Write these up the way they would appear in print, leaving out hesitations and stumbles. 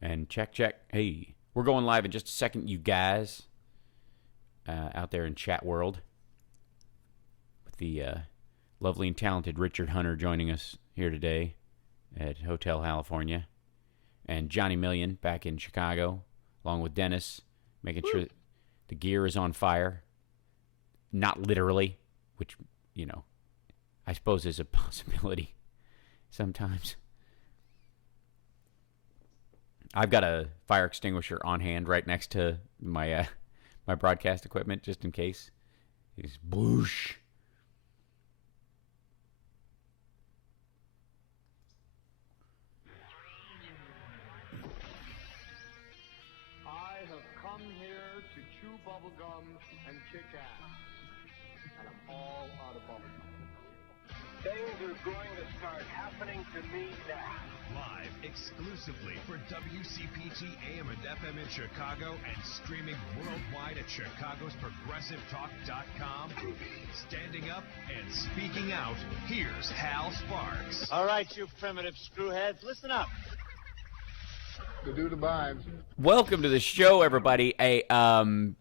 And check. Hey, we're going live in just a second, you guys, out there in chat world. With the lovely and talented Richard Hunter joining us here today at Hotel California. And Johnny Million back in Chicago, along with Dennis, making sure that the gear is on fire. Not literally, which, I suppose is a possibility sometimes. I've got a fire extinguisher on hand right next to my my broadcast equipment, just in case. It's boosh. I have come here to chew bubblegum and kick ass. And I'm all out of bubblegum. Things are going to start happening to me now. Live exclusively for WCPT AM and FM in Chicago and streaming worldwide at chicagosprogressivetalk.com. Standing up and speaking out, here's Hal Sparks. All right, you primitive screwheads, listen up. To do the vibes. Welcome to the show, everybody. Hey,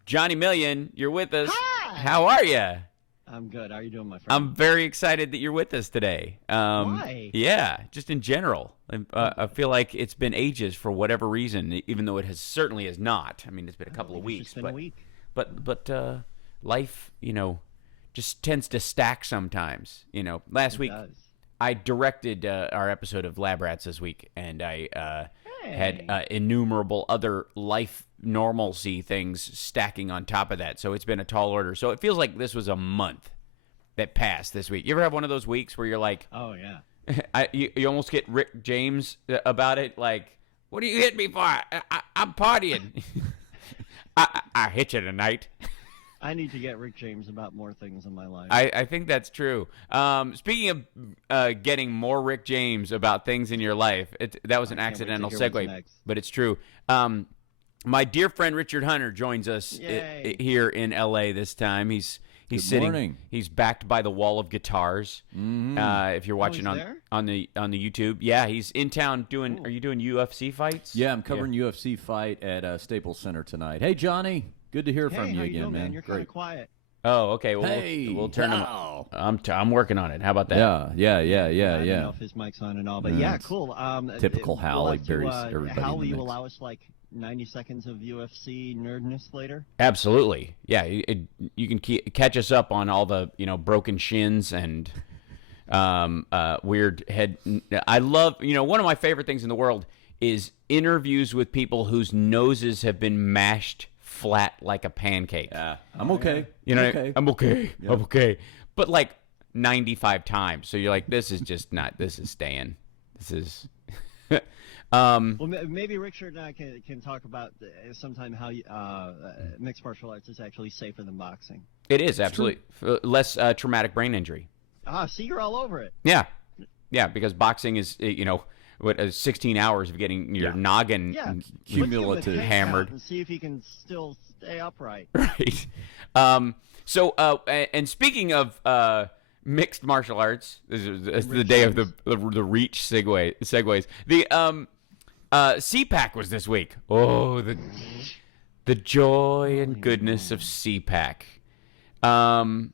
Johnny Million, you're with us. Hi. How are you? I'm good. How are you doing, my friend? I'm very excited that you're with us today. Why? Yeah, just in general. I feel like it's been ages for whatever reason, even though it certainly has not. I mean, it's been a couple of weeks. It's been a week. But life, just tends to stack sometimes. Last week does. I directed our episode of Lab Rats this week, and I had innumerable other life normalcy things stacking on top of that. So it's been a tall order. So it feels like this was a month that passed this week. You ever have one of those weeks where you're like, oh, yeah. you almost get Rick James about it, like, what do you hit me for? I'm partying. I hit you tonight. I need to get Rick James about more things in my life. I think that's true. Speaking of getting more Rick James about things in your life, that was an accidental segue, but it's true. My dear friend Richard Hunter joins us here in L.A. this time. He's sitting. Morning. He's backed by the wall of guitars. Mm-hmm. If you're watching there? on the YouTube, yeah, he's in town doing. Are you doing UFC fights? Yeah, I'm covering UFC fight at Staples Center tonight. Hey, Johnny, good to hear from you how again, doing, man. You're kind of quiet. Oh, okay. Well, Hey, we'll turn him. Hal. I'm working on it. How about that? Yeah. I don't know if his mic's on and all, but yeah, cool. Typical Hal. We'll He have buries to, everybody Hal, in will the you mix. allow us like 90 seconds of UFC nerdness later? Absolutely. Yeah, you can catch us up on all the broken shins and weird head. I love one of my favorite things in the world is interviews with people whose noses have been mashed flat like a pancake. I'm okay. I'm okay. Yeah. I'm okay. But like 95 times. So you're like, this is staying. This is Well, maybe Richard and I can talk about sometime how mixed martial arts is actually safer than boxing. It is absolutely less traumatic brain injury. See, you're all over it. Yeah, because boxing is 16 hours of getting your noggin cumulative hammered. And see if you can still stay upright. Right. So and speaking of mixed martial arts, this is the day of the reach segues. The CPAC was this week. Oh, the joy and goodness of CPAC. And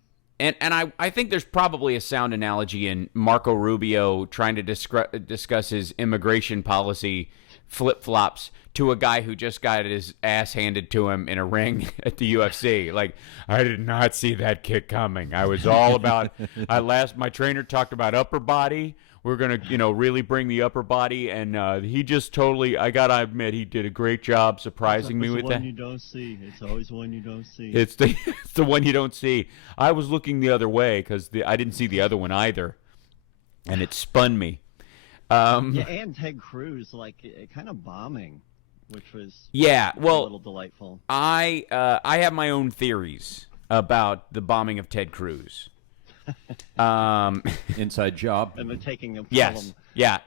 I think there's probably a sound analogy in Marco Rubio trying to discuss his immigration policy flip-flops to a guy who just got his ass handed to him in a ring at the UFC. Like, I did not see that kick coming. I was all about my trainer talked about upper body. We're going to, really bring the upper body. And he just totally, I got to admit, he did a great job surprising me with that. It's the one you don't see. It's always the one you don't see. It's the one you don't see. I was looking the other way because I didn't see the other one either. And it spun me. And Ted Cruz, kind of bombing, which was a little delightful. I have my own theories about the bombing of Ted Cruz. Inside job. And the taking of Yes. Pelham. Yeah.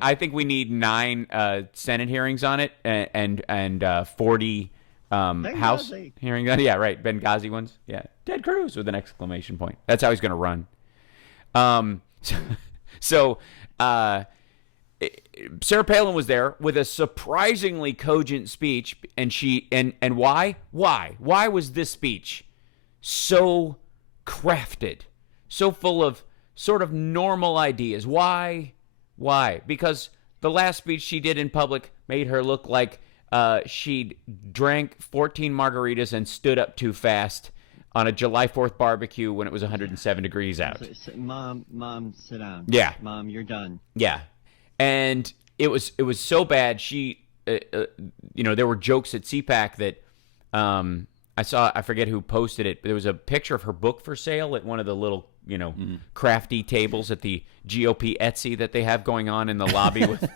I think we need 9 Senate hearings on it and 40 House hearings on it. Yeah, right. Benghazi ones. Yeah. Ted Cruz with an exclamation point. That's how he's going to run. Sarah Palin was there with a surprisingly cogent speech, and why was this speech so crafted, so full of sort of normal ideas? Why? Because the last speech she did in public made her look like she'd drank 14 margaritas and stood up too fast on a July 4th barbecue when it was 107 degrees out. Mom, sit down. Yeah. Mom, you're done. Yeah. And it was so bad. She, there were jokes at CPAC that I saw. I forget who posted it, but there was a picture of her book for sale at one of the little, crafty tables at the GOP Etsy that they have going on in the lobby. With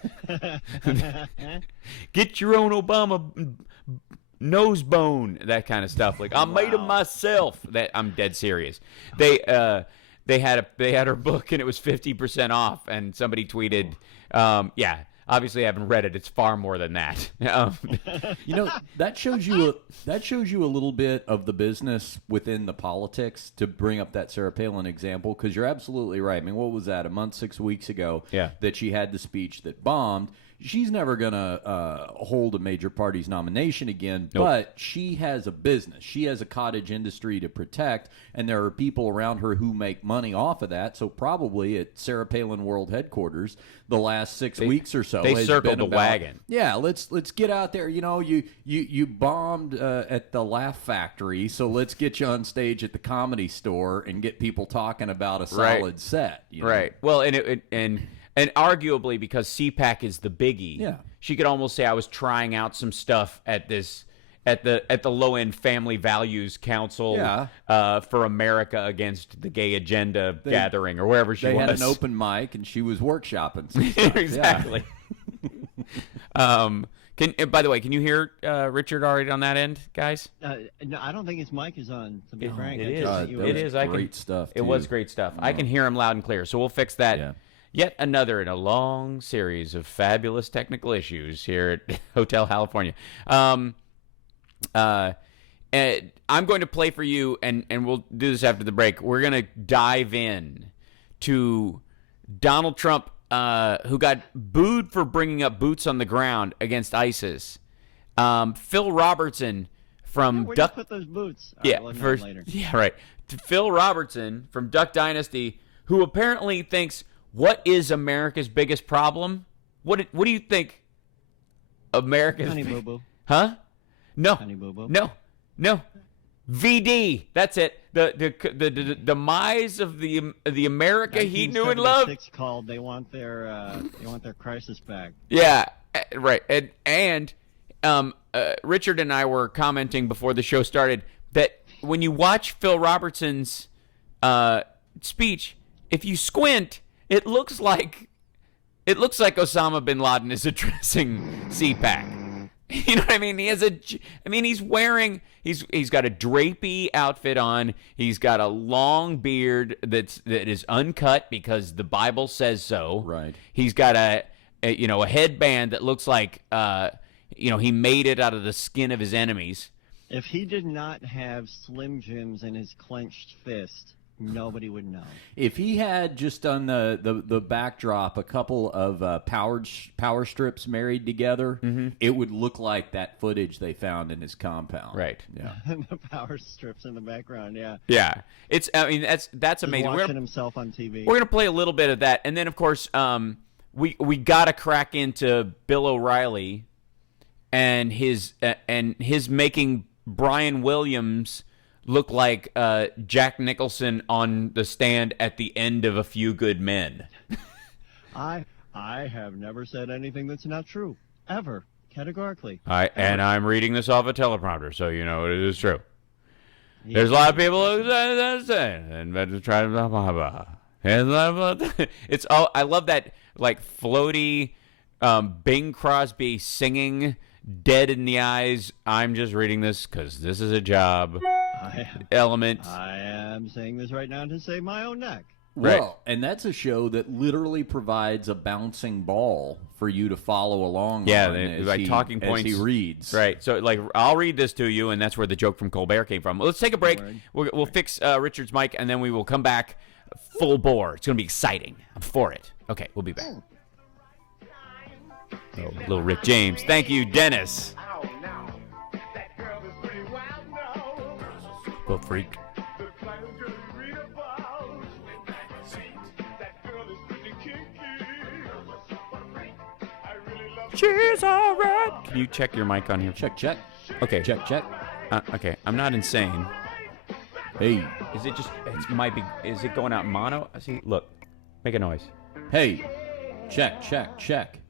get your own Obama nose bone, that kind of stuff. Like, I made them myself. That I'm dead serious. They had her book and it was 50% off, and somebody tweeted, obviously I haven't read it. It's far more than that. That shows you a little bit of the business within the politics, to bring up that Sarah Palin example, because you're absolutely right. I mean, what was that, a month, 6 weeks ago? Yeah. That she had the speech that bombed. She's never going to hold a major party's nomination again, Nope. But she has a business. She has a cottage industry to protect, and there are people around her who make money off of that. So probably at Sarah Palin World Headquarters, the last 6 weeks or so, they has circled been the about, wagon. Yeah, let's get out there. You bombed at the Laugh Factory, so let's get you on stage at the Comedy Store and get people talking about a solid set. Right. Well, and arguably, because CPAC is the biggie, Yeah. she could almost say, I was trying out some stuff at the low end Family Values Council for America Against the Gay Agenda gathering, or wherever she was. They had an open mic, and she was workshopping some stuff. Exactly. By the way, can you hear Richard already on that end, guys? No, I don't think his mic is on, to be frank. It is. It is. Great stuff. It was great stuff. I can hear him loud and clear, so we'll fix that. Yeah. Yet another in a long series of fabulous technical issues here at Hotel California. And I'm going to play for you, and we'll do this after the break. We're going to dive in to Donald Trump, who got booed for bringing up boots on the ground against ISIS. Phil Robertson from Where Duck. do you put those boots? Yeah, We'll know first, later. yeah, right. To Phil Robertson from Duck Dynasty, who apparently thinks, what is America's biggest problem? What do you think America's Honey Boo Boo. Huh? No. Honey Boo Boo. No. VD. That's it. The demise of the America he knew and loved. 1976 called. They want their crisis back. Yeah, right. And Richard and I were commenting before the show started that when you watch Phil Robertson's speech, if you squint, it looks like Osama bin Laden is addressing CPAC. You know what I mean? He's got a drapey outfit on. He's got a long beard that is uncut because the Bible says so. Right. He's got a headband that looks like he made it out of the skin of his enemies. If he did not have Slim Jims in his clenched fist, nobody would know. If he had just done the backdrop, a couple of power strips married together, it would look like that footage they found in his compound. Right. Yeah. The power strips in the background, yeah. Yeah. That's amazing. Watching himself on TV. We're gonna play a little bit of that, and then of course we gotta crack into Bill O'Reilly and his making Brian Williams look like Jack Nicholson on the stand at the end of A Few Good Men. I have never said anything that's not true, ever, categorically. And I'm reading this off a teleprompter, so you know it is true. Yeah. There's a lot of people who say, and try to blah blah blah. It's all. I love that, like, floaty Bing Crosby singing, dead in the eyes. I'm just reading this because this is a job. Element. I am saying this right now to save my own neck. Right. Well, and that's a show that literally provides a bouncing ball for you to follow along. Yeah, on talking points as he reads. Right. So, like, I'll read this to you, and that's where the joke from Colbert came from. Let's take a break. We'll fix Richard's mic, and then we will come back full bore. It's going to be exciting. I'm for it. Okay, we'll be back. Oh, little Rick James. Thank you, Dennis. Well, freak. She's all right. Can you check your mic on here? Check. Okay. Check. Okay, I'm not insane. Hey. Is it just, it might be, is it going out mono? See, look. Make a noise. Hey. Check.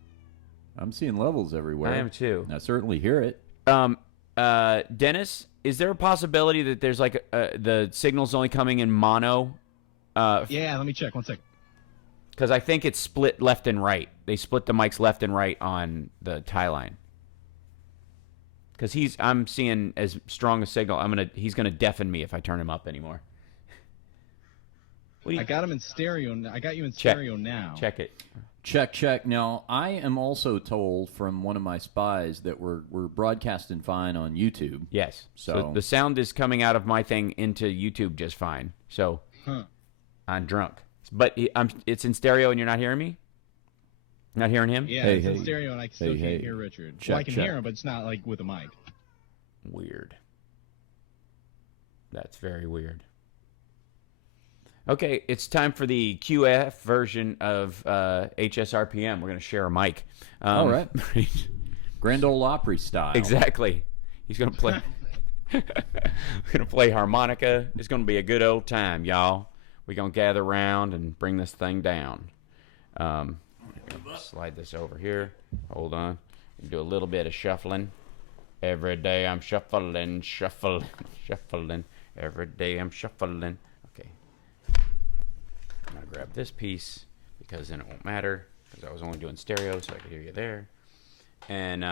I'm seeing levels everywhere. I am too. I certainly hear it. Dennis, is there a possibility that there's like the signal's only coming in mono? Yeah, let me check. 1 second. Because I think it's split left and right. They split the mics left and right on the tie line. Because I'm seeing as strong a signal. He's gonna deafen me if I turn him up anymore. I got him in stereo. I got you in stereo now. Check it. Check. Now, I am also told from one of my spies that we're broadcasting fine on YouTube. Yes. So the sound is coming out of my thing into YouTube just fine. So I'm drunk. But it's in stereo and you're not hearing me? Not hearing him? Yeah, it's in stereo and I still can't hear Richard. I can check. hear him, but it's not like with a mic. Weird. That's very weird. Okay, it's time for the QF version of HSRPM. We're going to share a mic. All right. Grand Ole Opry style. Exactly. He's going to play. We're going to play harmonica. It's going to be a good old time, y'all. We're going to gather around and bring this thing down. Slide this over here. Hold on. Do a little bit of shuffling. Every day I'm shuffling. Every day I'm shuffling. Okay. I'm going to grab this piece because then it won't matter because I was only doing stereo so I could hear you there. And,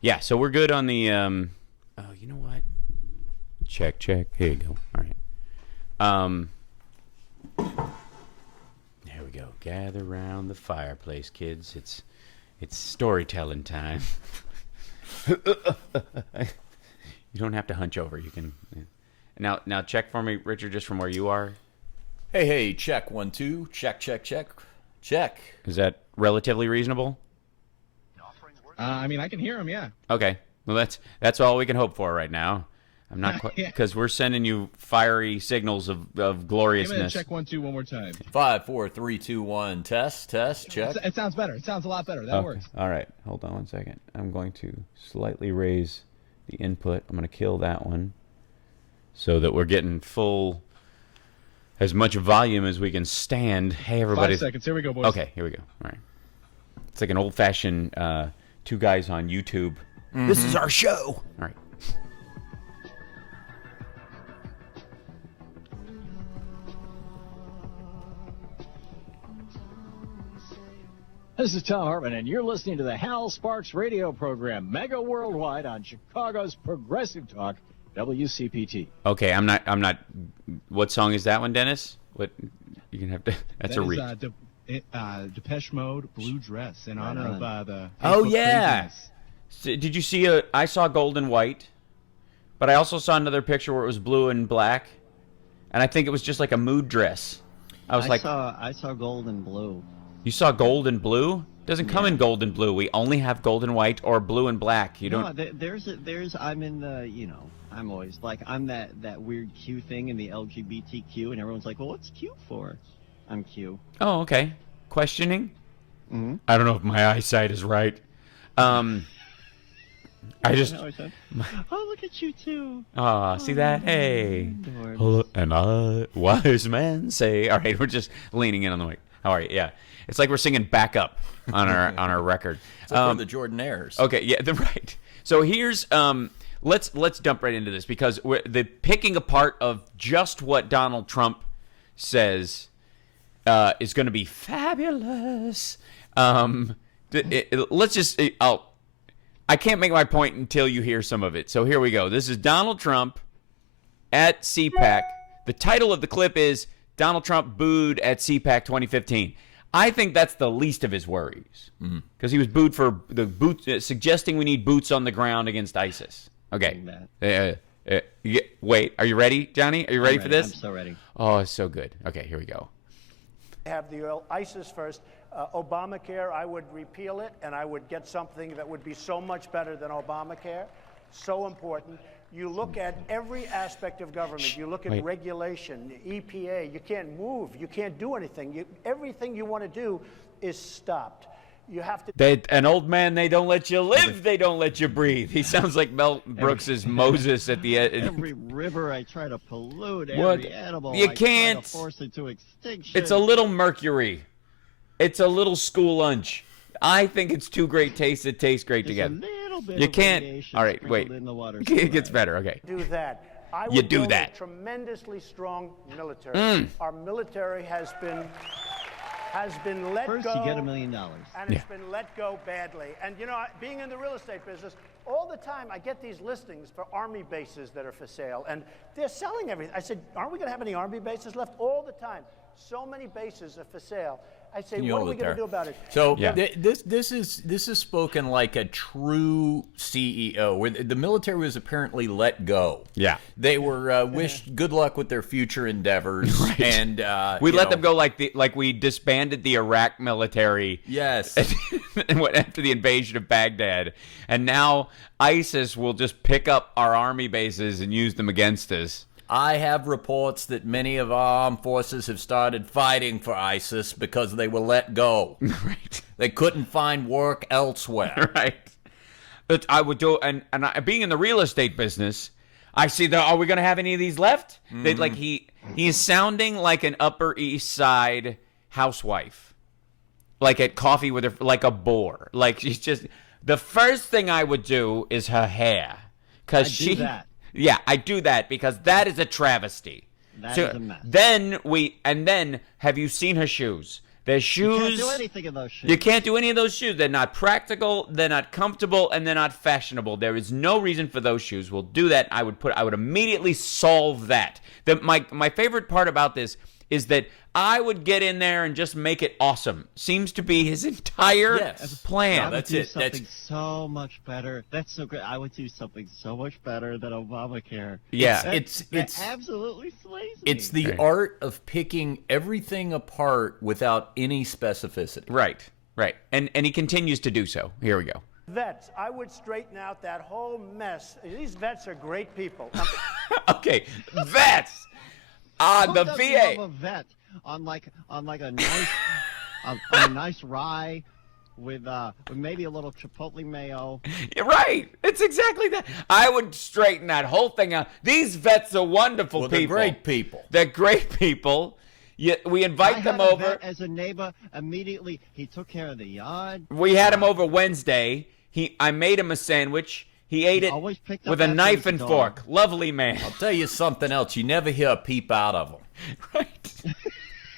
yeah, so we're good on the, oh, you know what? Check. Here you go. All right. There we go. Gather round the fireplace, kids. It's storytelling time. You don't have to hunch over. You can. Yeah. Now check for me, Richard, just from where you are. Hey, check 1 2. Check. Is that relatively reasonable? I mean, I can hear him. Yeah. Okay. Well, that's all we can hope for right now. I'm not quite because we're sending you fiery signals of gloriousness. Check 1 2 one more time. 5 4 3 2 1. Test. Check. It sounds better. It sounds a lot better. That works. All right. Hold on 1 second. I'm going to slightly raise the input. I'm going to kill that one so that we're getting full, as much volume as we can stand. Hey, everybody. 5 seconds. Here we go, boys. Okay, here we go. All right. It's like an old-fashioned two guys on YouTube. Mm-hmm. This is our show. All right. This is Tom Hartman, and you're listening to the Hal Sparks radio program, mega worldwide on Chicago's Progressive Talk, WCPT. Okay, I'm not. What song is that one, Dennis? What you can have to. That's a reach. Depeche Mode, Blue Dress, in honor of the. Oh Facebook yeah. craziness. Did you see I saw gold and white, but I also saw another picture where it was blue and black, and I think it was just like a mood dress. I saw gold and blue. You saw gold and blue? Doesn't come in gold and blue. We only have gold and white or blue and black. You don't. No, I'm in the, I'm always like, I'm that weird Q thing in the LGBTQ, and everyone's like, well, what's Q for? I'm Q. Oh, okay. Questioning? Mm-hmm. I don't know if my eyesight is right. I just. Oh, look at you too. See that? Hey. Adorbs. Hello, and I, wise men say. All right, we're just leaning in on the mic. How are you? Yeah. It's like we're singing backup on our record. It's like we're the Jordanaires. Okay, yeah, right. So here's let's jump right into this because the picking apart of just what Donald Trump says is going to be fabulous. Let's just I can't make my point until you hear some of it. So here we go. This is Donald Trump at CPAC. The title of the clip is Donald Trump booed at CPAC 2015. I think that's the least of his worries because he was booed for the suggesting we need boots on the ground against ISIS. Okay. Wait, are you ready, Johnny? Are you ready for this? I'm so ready. Oh, it's so good. Okay, here we go. Have the ISIS first. Obamacare, I would repeal it, and I would get something that would be so much better than Obamacare. So important. You look at every aspect of government. You look at regulation, EPA. You can't move. You can't do anything. Everything you want to do is stopped. You have to. An old man, they don't let you live. They don't let you breathe. He sounds like Mel Brooks's Moses at the end. Every river I try to pollute, What? every animal You I can't. try to force into extinction. It's a little mercury. It's a little school lunch. I think it's two great tastes that taste great Just together. A little bit You of can't. radiation All right, sprinkled wait. in the water It gets supply. better. Okay. Do that. I You would do build that. a tremendously strong military. Our military has been let First, go. you get $1 million. And it's been let go badly. And you know, being in the real estate business, all the time I get these listings for army bases that are for sale, and they're selling everything. I said, aren't we going to have any army bases left? All the time. So many bases are for sale. I say, Can you what are hold we it going there? to do about it? So Yeah. this is spoken like a true CEO. Where the military was apparently let go. Yeah. They were wished good luck with their future endeavors, and We you let know, them go like we disbanded the Iraq military. Yes. And went after the invasion of Baghdad, and now ISIS will just pick up our army bases and use them against us. I have reports that many of our armed forces have started fighting for ISIS because they were let go. Right. They couldn't find work elsewhere. Right. But I would do, and being in the real estate business, I see that. Are we going to have any of these left? They like he's sounding like an Upper East Side housewife, like at coffee with her, like a bore. Like she's just. The first thing I would do is her hair, because I do that. Yeah, I do that because that is a travesty. That is a mess. Then have you seen her shoes? Their shoes. You can't do anything in those shoes. You can't do any of those shoes. They're not practical, they're not comfortable, and they're not fashionable. There is no reason for those shoes. We'll do that. I would immediately solve that. My favorite part about this is that I would get in there and just make it awesome. Seems to be his entire plan. I would That's do it. something so much better. That's so great. I would do something so much better than Obamacare. Yeah. That absolutely slays me. It's the Right. art of picking everything apart without any specificity. Right. And he continues to do so. Here we go. Vets, I would straighten out that whole mess. These vets are great people. Okay, vets. Who The doesn't VA. love a vet on like a nice on a nice rye with maybe a little chipotle mayo. You're right. It's exactly that. I would straighten that whole thing out. These vets are wonderful Well, people. they're great people. They're great people. We invite I them had a over. vet as a neighbor. Immediately, he took care of the yard. We had him over Wednesday. I made him a sandwich. He ate it always picked up with a after knife his and dog. fork. Lovely man. I'll tell you something else. You never hear a peep out of them. Right.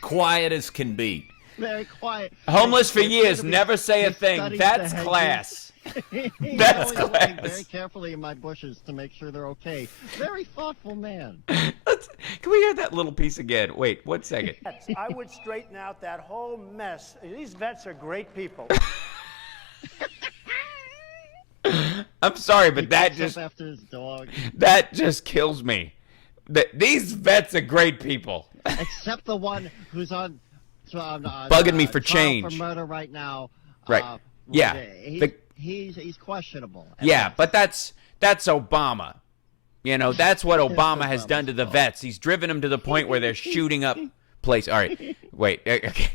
Quiet as can be. Very quiet. Homeless for It's years. gonna be- never say a he thing. studies That's the hedges. class. He's That's always looking class. very carefully in my bushes to make sure they're okay. Very thoughtful man. Can we hear that little piece again? Wait, 1 second. Vets, I would straighten out that whole mess. These vets are great people. I'm sorry, but He that picks up just after his dog. kills me. These vets are great people. Except the one who's on Bugging me for trial change. for murder right now. Right. Yeah. He's questionable. at Yeah, best. but that's Obama. You know, that's what Obama has done to the Obama's fault. vets. He's driven them to the point where they're shooting up places. All right, wait. Okay.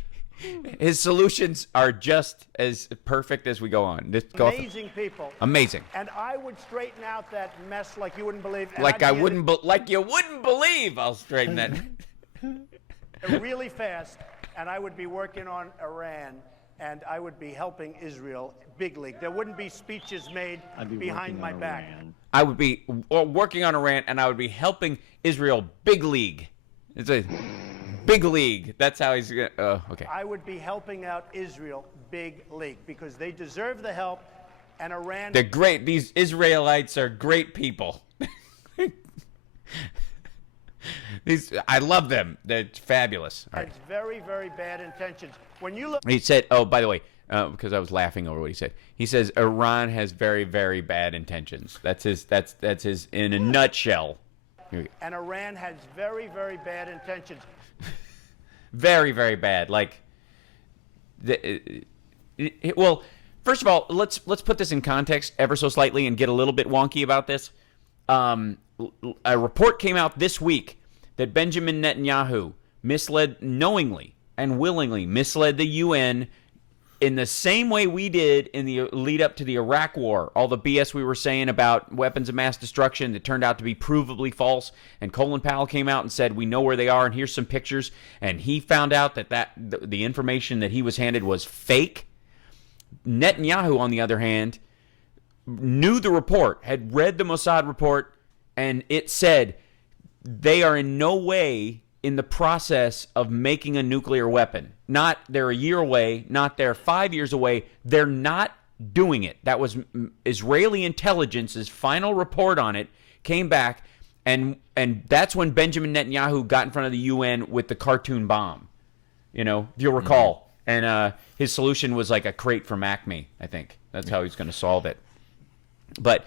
His solutions are just as perfect as we go on. Just go off- Amazing people. Amazing. And I would straighten out that mess like you wouldn't believe. And Like I'd I be in wouldn't, like you wouldn't believe. I'll straighten that. it really fast, and I would be working on Iran, and I would be helping Israel big league. There wouldn't be speeches made I'd be behind working my on back. Iran. I would be working on Iran, and I would be helping Israel big league. It's a big league. That's how he's gonna. Okay. I would be helping out Israel big league because they deserve the help, and Iran. They're great. These Israelites are great people. I love them. They're fabulous. All right. has very, very bad intentions. When you look. He said, oh, by the way, because I was laughing over what he said. He says Iran has very, very bad intentions. That's his in a nutshell. And Iran has very, very bad intentions. Very, very bad. Like Well, first of all, let's put this in context ever so slightly and get a little bit wonky about this. A report came out this week that Benjamin Netanyahu knowingly and willingly misled the UN in the same way we did in the lead up to the Iraq War. All the BS we were saying about weapons of mass destruction that turned out to be provably false. And Colin Powell came out and said, we know where they are, and here's some pictures. And he found out that the information that he was handed was fake. Netanyahu, on the other hand, knew the report, had read the Mossad report, and it said they are in no way in the process of making a nuclear weapon. Not they're a year away, not they're 5 years away. They're not doing it. That was Israeli intelligence's final report on it, came back, and that's when Benjamin Netanyahu got in front of the UN with the cartoon bomb. You know, if you'll recall. And his solution was like a crate from Acme, I think. That's how he's going to solve it. But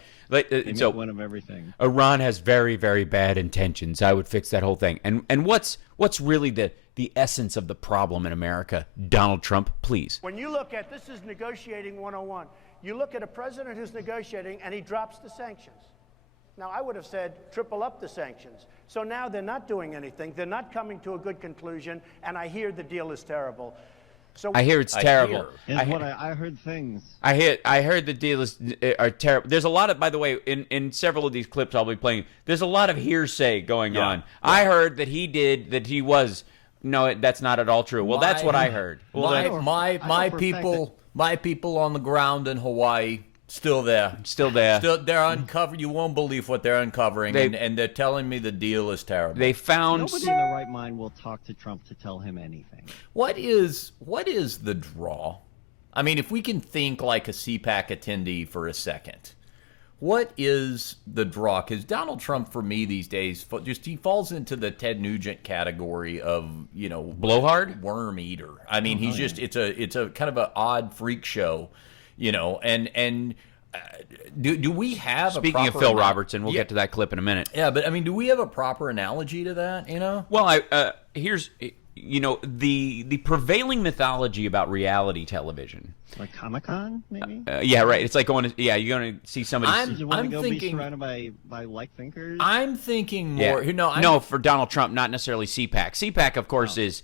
so one of everything. Iran has very, very bad intentions. I would fix that whole thing. And what's really the essence of the problem in America? Donald Trump, please. When you look at this is negotiating 101. You look at a president who's negotiating and he drops the sanctions. Now, I would have said triple up the sanctions. So now they're not doing anything. They're not coming to a good conclusion. And I hear the deal is terrible. So I hear it's terrible. I heard things. I heard the deals are terrible. There's a lot of, by the way, in several of these clips I'll be playing, there's a lot of hearsay going on. Yeah. I heard that he was. No, that's not at all true. Well, that's what I heard. Well, my people on the ground in Hawaii. Still there. They're uncovered. You won't believe what they're uncovering, and they're telling me the deal is terrible. They found nobody in their right mind will talk to Trump to tell him anything. What is the draw? I mean, if we can think like a CPAC attendee for a second, what is the draw? Because Donald Trump, for me these days, he falls into the Ted Nugent category of blowhard, worm eater. I mean, he's just it's a kind of an odd freak show. And do we have Speaking of Phil Robertson, we'll get to that clip in a minute. Yeah, but I mean, do we have a proper analogy to that, Well, here's the prevailing mythology about reality television. Like Comic-Con, maybe? Yeah, right. It's like you're going to see somebody. I'm thinking be surrounded by like thinkers. I'm thinking more. Yeah. No, for Donald Trump, not necessarily CPAC. CPAC, of course, is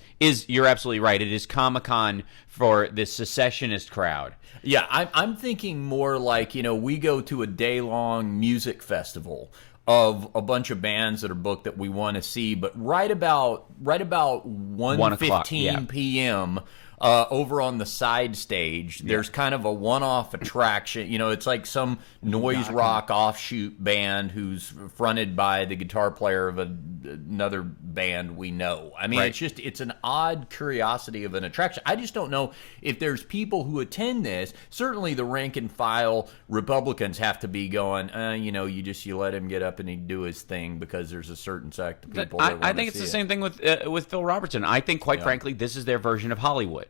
you're absolutely right. It is Comic-Con for the secessionist crowd. Yeah, I'm thinking more like, we go to a day-long music festival of a bunch of bands that are booked that we want to see, but right about 1:15 p.m., over on the side stage, there's kind of a one-off attraction. It's like some noise rock offshoot band who's fronted by the guitar player of another band we know. I mean, right. It's an odd curiosity of an attraction. I just don't know if there's people who attend this. Certainly the rank and file Republicans have to be going, you let him get up and he do his thing because there's a certain sect of people that I think it's the same thing with Phil Robertson. I think, quite frankly, this is their version of Hollywood.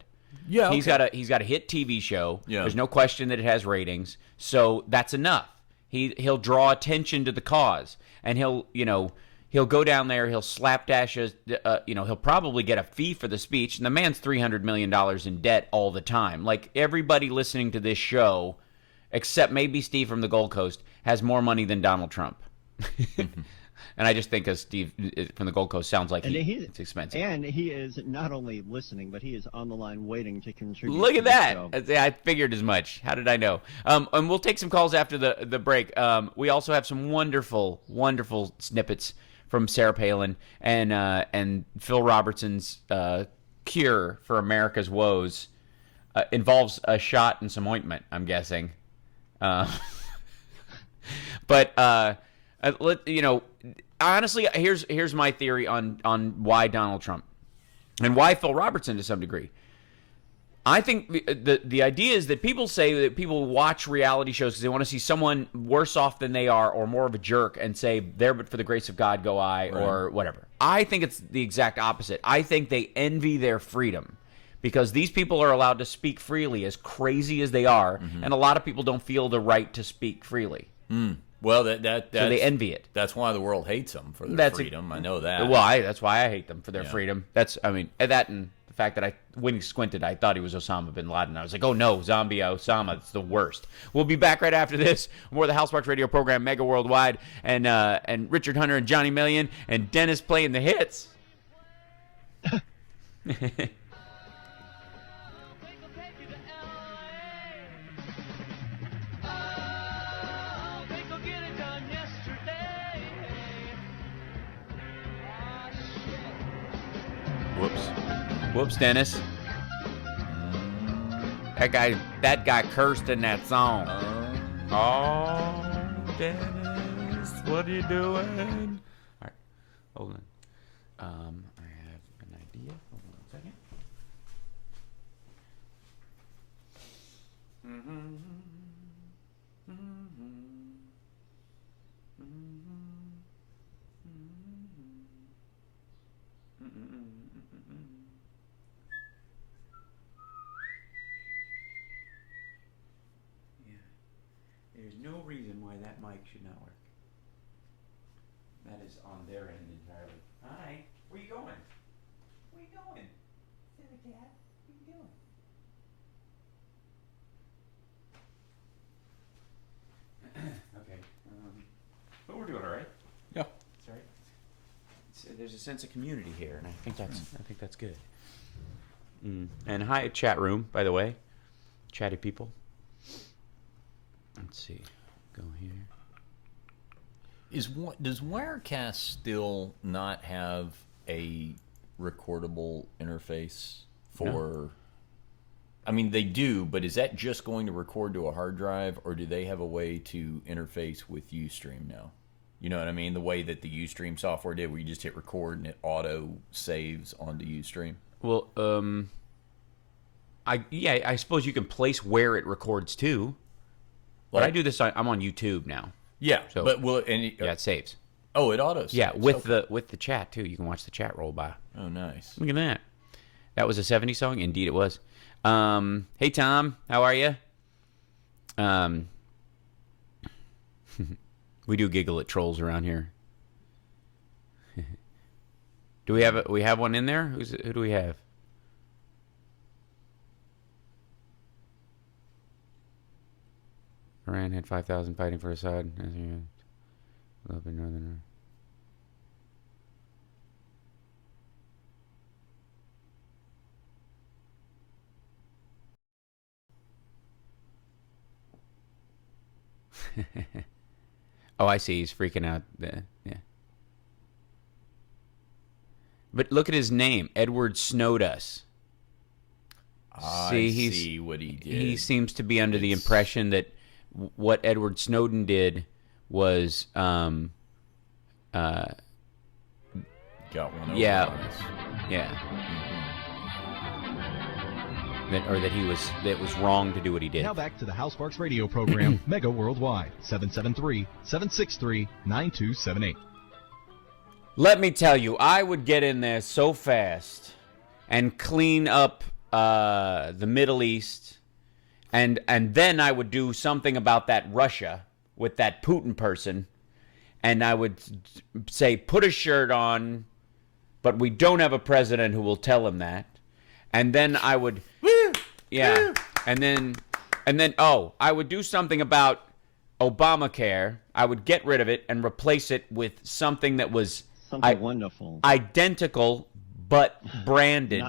Yeah, okay. He's got a hit TV show. Yeah. There's no question that it has ratings, so that's enough. He'll draw attention to the cause, and he'll go down there. He'll slapdash he'll probably get a fee for the speech. And the man's $300 million in debt all the time. Like everybody listening to this show, except maybe Steve from the Gold Coast, has more money than Donald Trump. And I just think Steve from the Gold Coast sounds like it's expensive. And he is not only listening, but he is on the line waiting to contribute. Look at that. I figured as much. How did I know? And we'll take some calls after the break. We also have some wonderful, wonderful snippets from Sarah Palin and Phil Robertson's cure for America's woes involves a shot and some ointment, I'm guessing. But honestly, here's my theory on why Donald Trump and why Phil Robertson to some degree. I think the idea is that people say that people watch reality shows because they want to see someone worse off than they are or more of a jerk and say, there but for the grace of God go I, right, or whatever. I think it's the exact opposite. I think they envy their freedom because these people are allowed to speak freely, as crazy as they are, and a lot of people don't feel the right to speak freely. Well, so they envy it. That's why the world hates them for their freedom. I know that. Well, that's why I hate them for their freedom. That and the fact that when he squinted, I thought he was Osama bin Laden. I was like, oh no, zombie Osama, it's the worst. We'll be back right after this. More of the House Sparks Radio program, Mega Worldwide, and Richard Hunter and Johnny Million and Dennis playing the hits. Whoops, Dennis. That guy cursed in that song. Oh, Dennis, what are you doing? All right, hold on. I have an idea. Hold on a second. There's no reason why that mic should not work. That is on their end entirely. Hi, where you going? Where you going? Silly cat, what are you doing? Okay, but we're doing all right. Yeah. That's all right. There's a sense of community here, and I think that's good. And hi, chat room, by the way, chatty people. Let's see. Go here. Does Wirecast still not have a recordable interface for? No. I mean, they do, but is that just going to record to a hard drive, or do they have a way to interface with Ustream now? You know what I mean? The way that the Ustream software did, where you just hit record and it auto saves onto Ustream. Well, I suppose you can place where it records to. But I do this. I'm on YouTube now. Yeah, so, but it saves. Oh, it auto saves. Yeah, with the chat too. You can watch the chat roll by. Oh, nice. Look at that. That was a '70s song. Indeed, it was. Hey Tom, how are you? We do giggle at trolls around here. Do we have one in there? Who do we have? Iran had 5,000 fighting for Assad. Up in northern. Oh, I see. He's freaking out. Yeah. But look at his name, Edward Snowdus. See what he did. He seems to be under the impression that what Edward Snowden did was got one over yeah. on us. Yeah. That it was wrong to do what he did. Now back to the House Sparks Radio program, Mega Worldwide, 773-763-9278. Let me tell you, I would get in there so fast and clean up the Middle East, and then I would do something about that Russia with that Putin person, and I would say, put a shirt on, but we don't have a president who will tell him that. And then I would, and then, I would do something about Obamacare. I would get rid of it and replace it with something that was wonderful, identical but branded,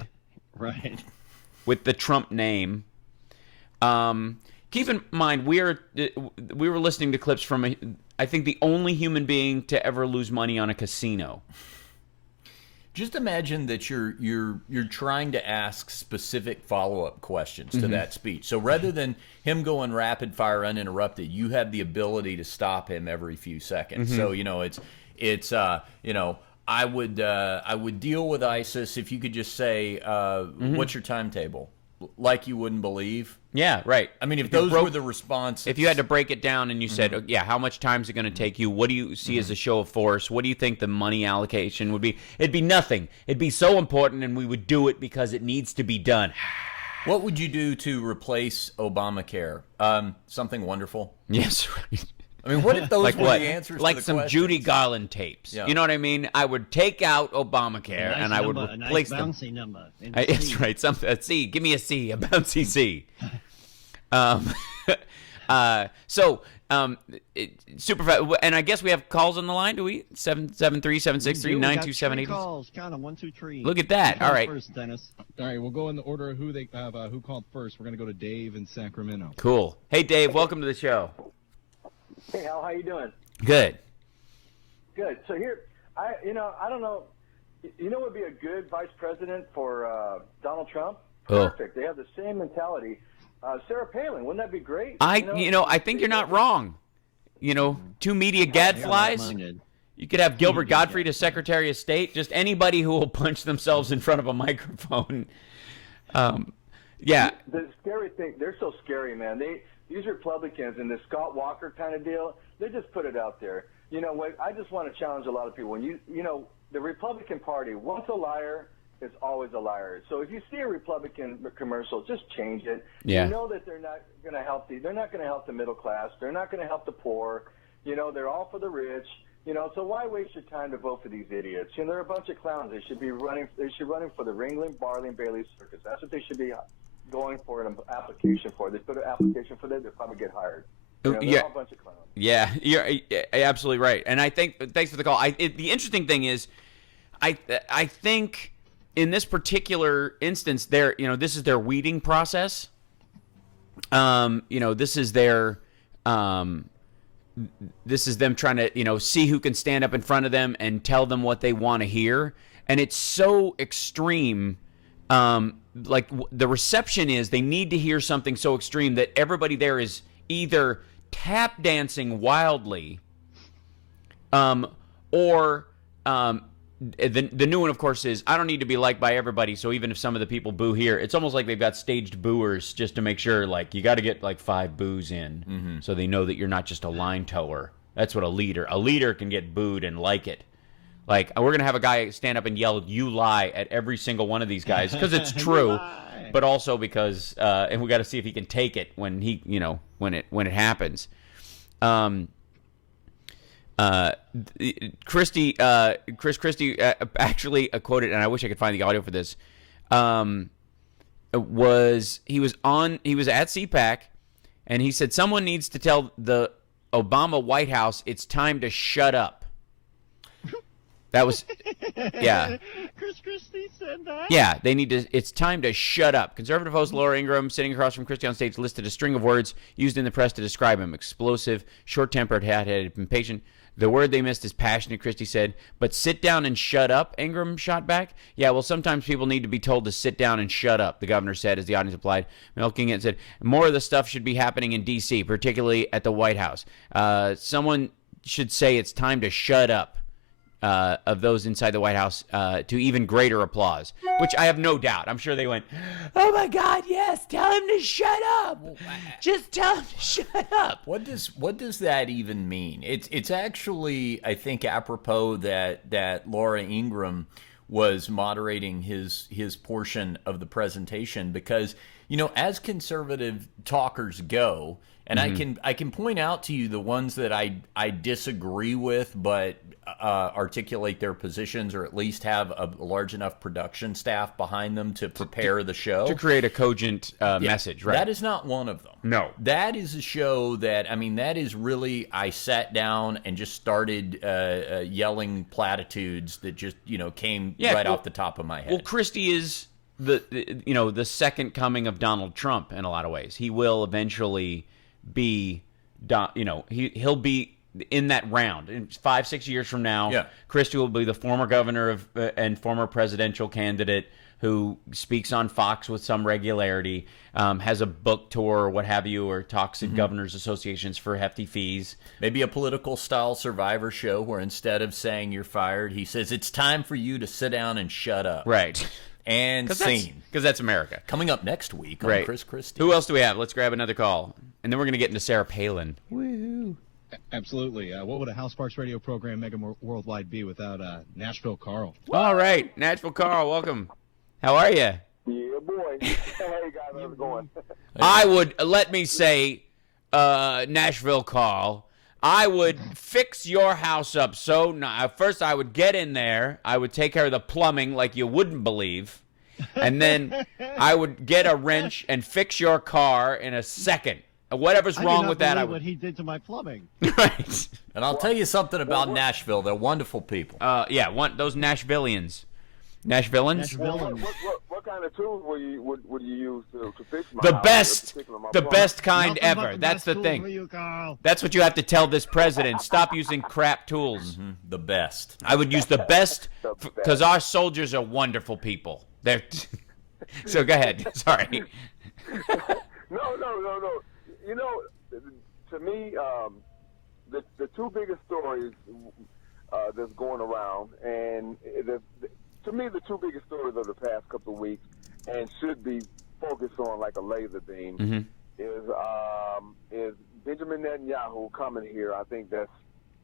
right, with the Trump name. Keep in mind, we were listening to clips from I think the only human being to ever lose money on a casino. Just imagine that you're trying to ask specific follow-up questions to that speech. So rather than him going rapid fire uninterrupted, you have the ability to stop him every few seconds. So I would deal with ISIS if you could just say, what's your timetable? Like you wouldn't believe. Yeah, right. I mean, if those were the responses. If you had to break it down and you said, how much time is it going to take you? What do you see as a show of force? What do you think the money allocation would be? It'd be nothing. It'd be so important, and we would do it because it needs to be done. What would you do to replace Obamacare? Something wonderful? Yes, right. I mean, what if those Like were what? the answers Like to the some questions? Judy Garland tapes. Yeah. You know what I mean? I would take out Obamacare A nice and I would number, replace a them. nice bouncy number. And That's C. right. A C. Give me a C. A bouncy C. Super fast. And I guess we have calls on the line. Do we? 773-763-9278. Calls. Count them. 1, 2, 3. Look at that. All right. First, Dennis. All right, we'll go in the order of who they have, who called first. We're going to go to Dave in Sacramento. Cool. Hey, Dave. Welcome to the show. Hey, Al, how you doing? Good. Good. So here, I don't know. You know what would be a good vice president for Donald Trump? Oh. Perfect. They have the same mentality. Sarah Palin, wouldn't that be great? I think you're not wrong. Two media gadflies. You could have Gilbert Gottfried as Secretary of State. Just anybody who will punch themselves in front of a microphone. Yeah. The scary thing, they're so scary, man. These Republicans and this Scott Walker kind of deal, they just put it out there. I just want to challenge a lot of people. When the Republican Party, once a liar, is always a liar. So if you see a Republican commercial, just change it. Yeah. You know that they're not going to help the middle class. They're not going to help the poor. They're all for the rich. So why waste your time to vote for these idiots? They're a bunch of clowns. They should be running for the Ringling, Barley, and Bailey circus. That's what they should be going for an application for. They put an application for that, they'll probably get hired. They're all a bunch of clowns. Yeah, you're absolutely right. And I think, thanks for the call. The interesting thing is, I think in this particular instance, this is their weeding process. This is their, this is them trying to, see who can stand up in front of them and tell them what they want to hear. And it's so extreme. The reception is they need to hear something so extreme that everybody there is either tap dancing wildly, or the new one, of course, is I don't need to be liked by everybody. So even if some of the people boo here, it's almost like they've got staged booers just to make sure, like, you got to get like 5 boos in, so they know that you're not just a line tower. That's what a leader can get booed and like it. Like, we're gonna have a guy stand up and yell "You lie" at every single one of these guys because it's true, but also because and we got to see if he can take it when when it happens. Christie actually quoted, and I wish I could find the audio for this. He was at CPAC, and he said someone needs to tell the Obama White House it's time to shut up. That was, yeah. Chris Christie said that? Yeah, it's time to shut up. Conservative host Laura Ingraham, sitting across from Christie on stage, listed a string of words used in the press to describe him. Explosive, short-tempered, hot-headed, impatient. The word they missed is passionate, Christie said. But sit down and shut up, Ingraham shot back. Yeah, well, sometimes people need to be told to sit down and shut up, the governor said as the audience applied. Milking it said, more of the stuff should be happening in D.C., particularly at the White House. Someone should say it's time to shut up. Of those inside the White House, to even greater applause, which I have no doubt. I'm sure they went, oh my God, yes, tell him to shut up. Just tell him to shut up. What does that even mean? It's actually, I think, apropos that Laura Ingraham was moderating his portion of the presentation because, as conservative talkers go, and I can point out to you the ones that I disagree with, but articulate their positions or at least have a large enough production staff behind them to prepare the show. To create a cogent message, right? That is not one of them. No. That is a show that is really, I sat down and just started yelling platitudes that just, came off the top of my head. Well, Christie is the second coming of Donald Trump in a lot of ways. He will eventually be, he'll be in that round in 5-6 years from now. Yeah. Christie will be the former governor of and former presidential candidate who speaks on Fox with some regularity, has a book tour or what have you, or talks at governors associations for hefty fees. Maybe a political style Survivor show where instead of saying you're fired, he says it's time for you to sit down and shut up. Right. And scene. Because that's America. Coming up next week on Chris Christie. Who else do we have? Let's grab another call. And then we're going to get into Sarah Palin. Woohoo. Absolutely. What would a House Sparks radio program mega worldwide be without Nashville Carl? All right. Nashville Carl, welcome. How are you? Yeah, boy. Hey, guys, how's it going? I would, let me say, Nashville Carl, I would fix your house up. So first I would get in there. I would take care of the plumbing like you wouldn't believe. And then I would get a wrench and fix your car in a second. Whatever's wrong with that, I would. What he did to my plumbing. Right. And I'll tell you something about Nashville. They're wonderful people. Those Nashvillians. Nashvillans? What kind of tools would you use to fix my The house, best, my the plumbing? best kind Nothing but ever. the That's best the tool thing. for you, Carl. That's what you have to tell this president. Stop using crap tools. The best. I would use the best because our soldiers are wonderful people. They're so go ahead. Sorry. No. You know, to me, the two biggest stories that's going around, and to me, the two biggest stories of the past couple of weeks, and should be focused on like a laser beam, is Benjamin Netanyahu coming here. I think that's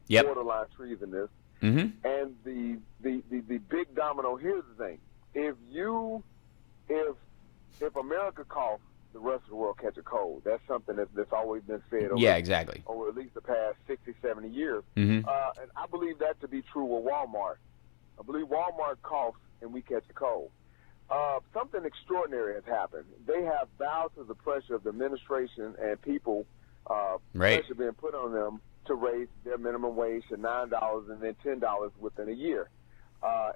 borderline treasonous. And the big domino. Here's the thing: if America coughs, the rest of the world catch a cold. That's something that's always been said over, Exactly. over at least the past 60, 70 years. And I believe that to be true with Walmart. I believe Walmart coughs and we catch a cold. Something extraordinary has happened. They have bowed to the pressure of the administration and people, pressure being put on them to raise their minimum wage to $9 and then $10 within a year.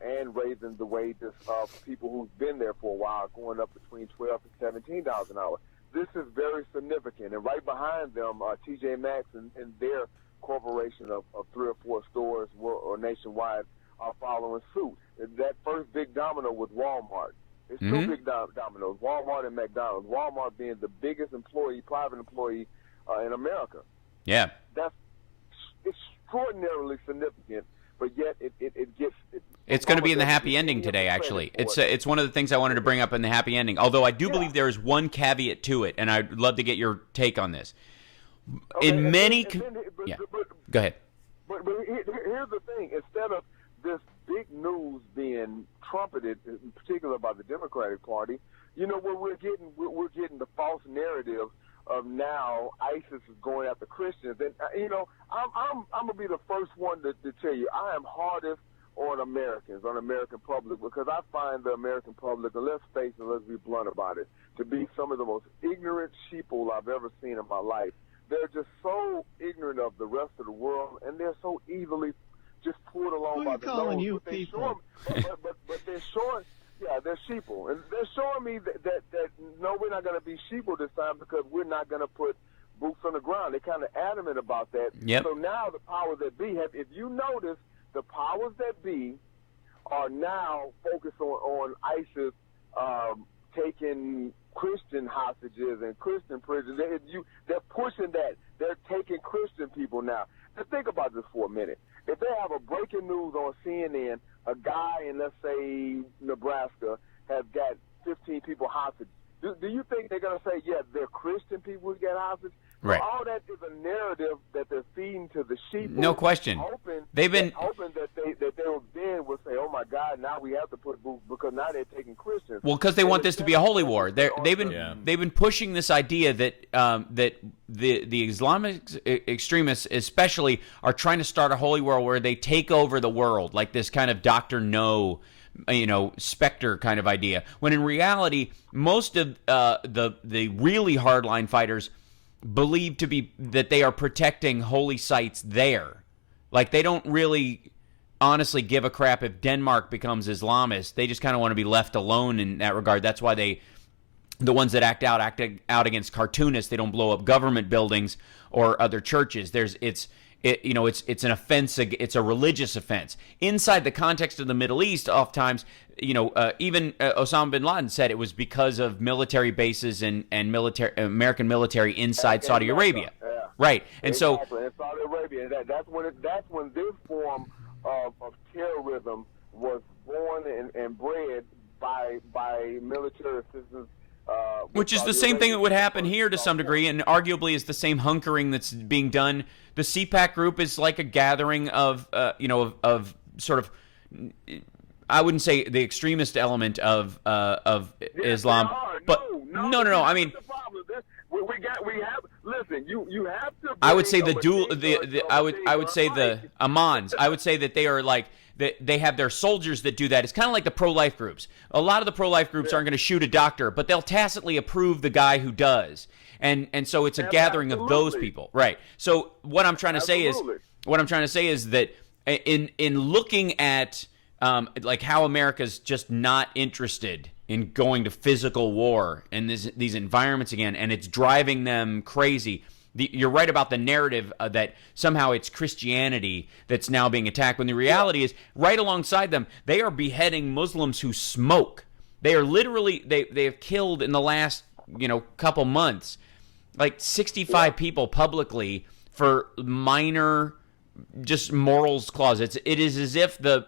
And raising the wages of people who've been there for a while, going up between $12 and $17 an hour. This is very significant. And right behind them, TJ Maxx and their corporation of 3 or 4 stores or nationwide are following suit. That first big domino was Walmart. It's 2 big dominoes, Walmart and McDonald's. Walmart being the biggest private employee in America. Yeah. That's extraordinarily significant. But yet it gets. It's going to be in the happy ending today, actually. It's one of the things I wanted to bring up in the happy ending. Although I do believe there is one caveat to it, and I'd love to get your take on this. Okay, Go ahead. But here's the thing: instead of this big news being trumpeted, in particular by the Democratic Party, you know, we're getting the false narrative of now ISIS is going after Christians, and you know, I'm gonna be the first one to tell you I am hardest on Americans, on American public, because I find the American public, and let's face it, let's be blunt about it, to be some of the most ignorant sheeple I've ever seen in my life. They're just so ignorant of the rest of the world, and they're so easily just pulled along by the nose. But they're showing. Yeah, they're sheeple. And they're showing me that no, we're not going to be sheeple this time because we're not going to put boots on the ground. They're kind of adamant about that. Yep. So now the powers that be have, if you notice, the powers that be are now focused on ISIS taking Christian hostages and Christian prisoners. They're pushing that. They're taking Christian people now. Now think about this for a minute. If they have a breaking news on CNN, a guy in, let's say, Nebraska has got 15 people hostage, do you think they're going to say, yeah, they're Christian people who get hostage? Right. So all that is a narrative that they're feeding to the sheep. No question. Hoping that they will say, oh, my God, now we have to put boots because now they're taking Christians. Well, because they want this to be a holy war. They've been pushing this idea that that the Islamic extremists, especially, are trying to start a holy war where they take over the world, like this kind of Dr. No, Spectre kind of idea. When in reality, most of the really hardline fighters believe to be that they are protecting holy sites there. Like, they don't really honestly give a crap if Denmark becomes Islamist. They just kind of want to be left alone in that regard. That's why the ones that act out against cartoonists, they don't blow up government buildings or other churches. It's an offense. It's a religious offense. Inside the context of the Middle East, oftentimes, even Osama bin Laden said it was because of military bases and American military inside Saudi Arabia. Yeah. Right. And exactly. In Saudi Arabia, that's when this form of terrorism was born and bred by military assistance. Which is the same thing that would happen here to some degree, and arguably is the same hunkering that's being done. The CPAC group is like a gathering of sort of, I wouldn't say the extremist element of Islam, but no. I mean, Listen, you have to. I would say bring the a dual. machine gun to a I would machine say gun the fight. Amans. I would say that they are like they have their soldiers that do that. It's kind of like the pro-life groups. A lot of the pro-life groups aren't going to shoot a doctor, but they'll tacitly approve the guy who does. And so it's a gathering of those people, right? So what I'm trying to say is that in looking at like how America's just not interested in going to physical war and these environments again, and it's driving them crazy. You're right about the narrative that somehow it's Christianity that's now being attacked, when the reality is right alongside them, they are beheading Muslims who smoke. They are literally, they have killed in the last, couple months, like 65 people publicly for minor just morals clauses. It is as if the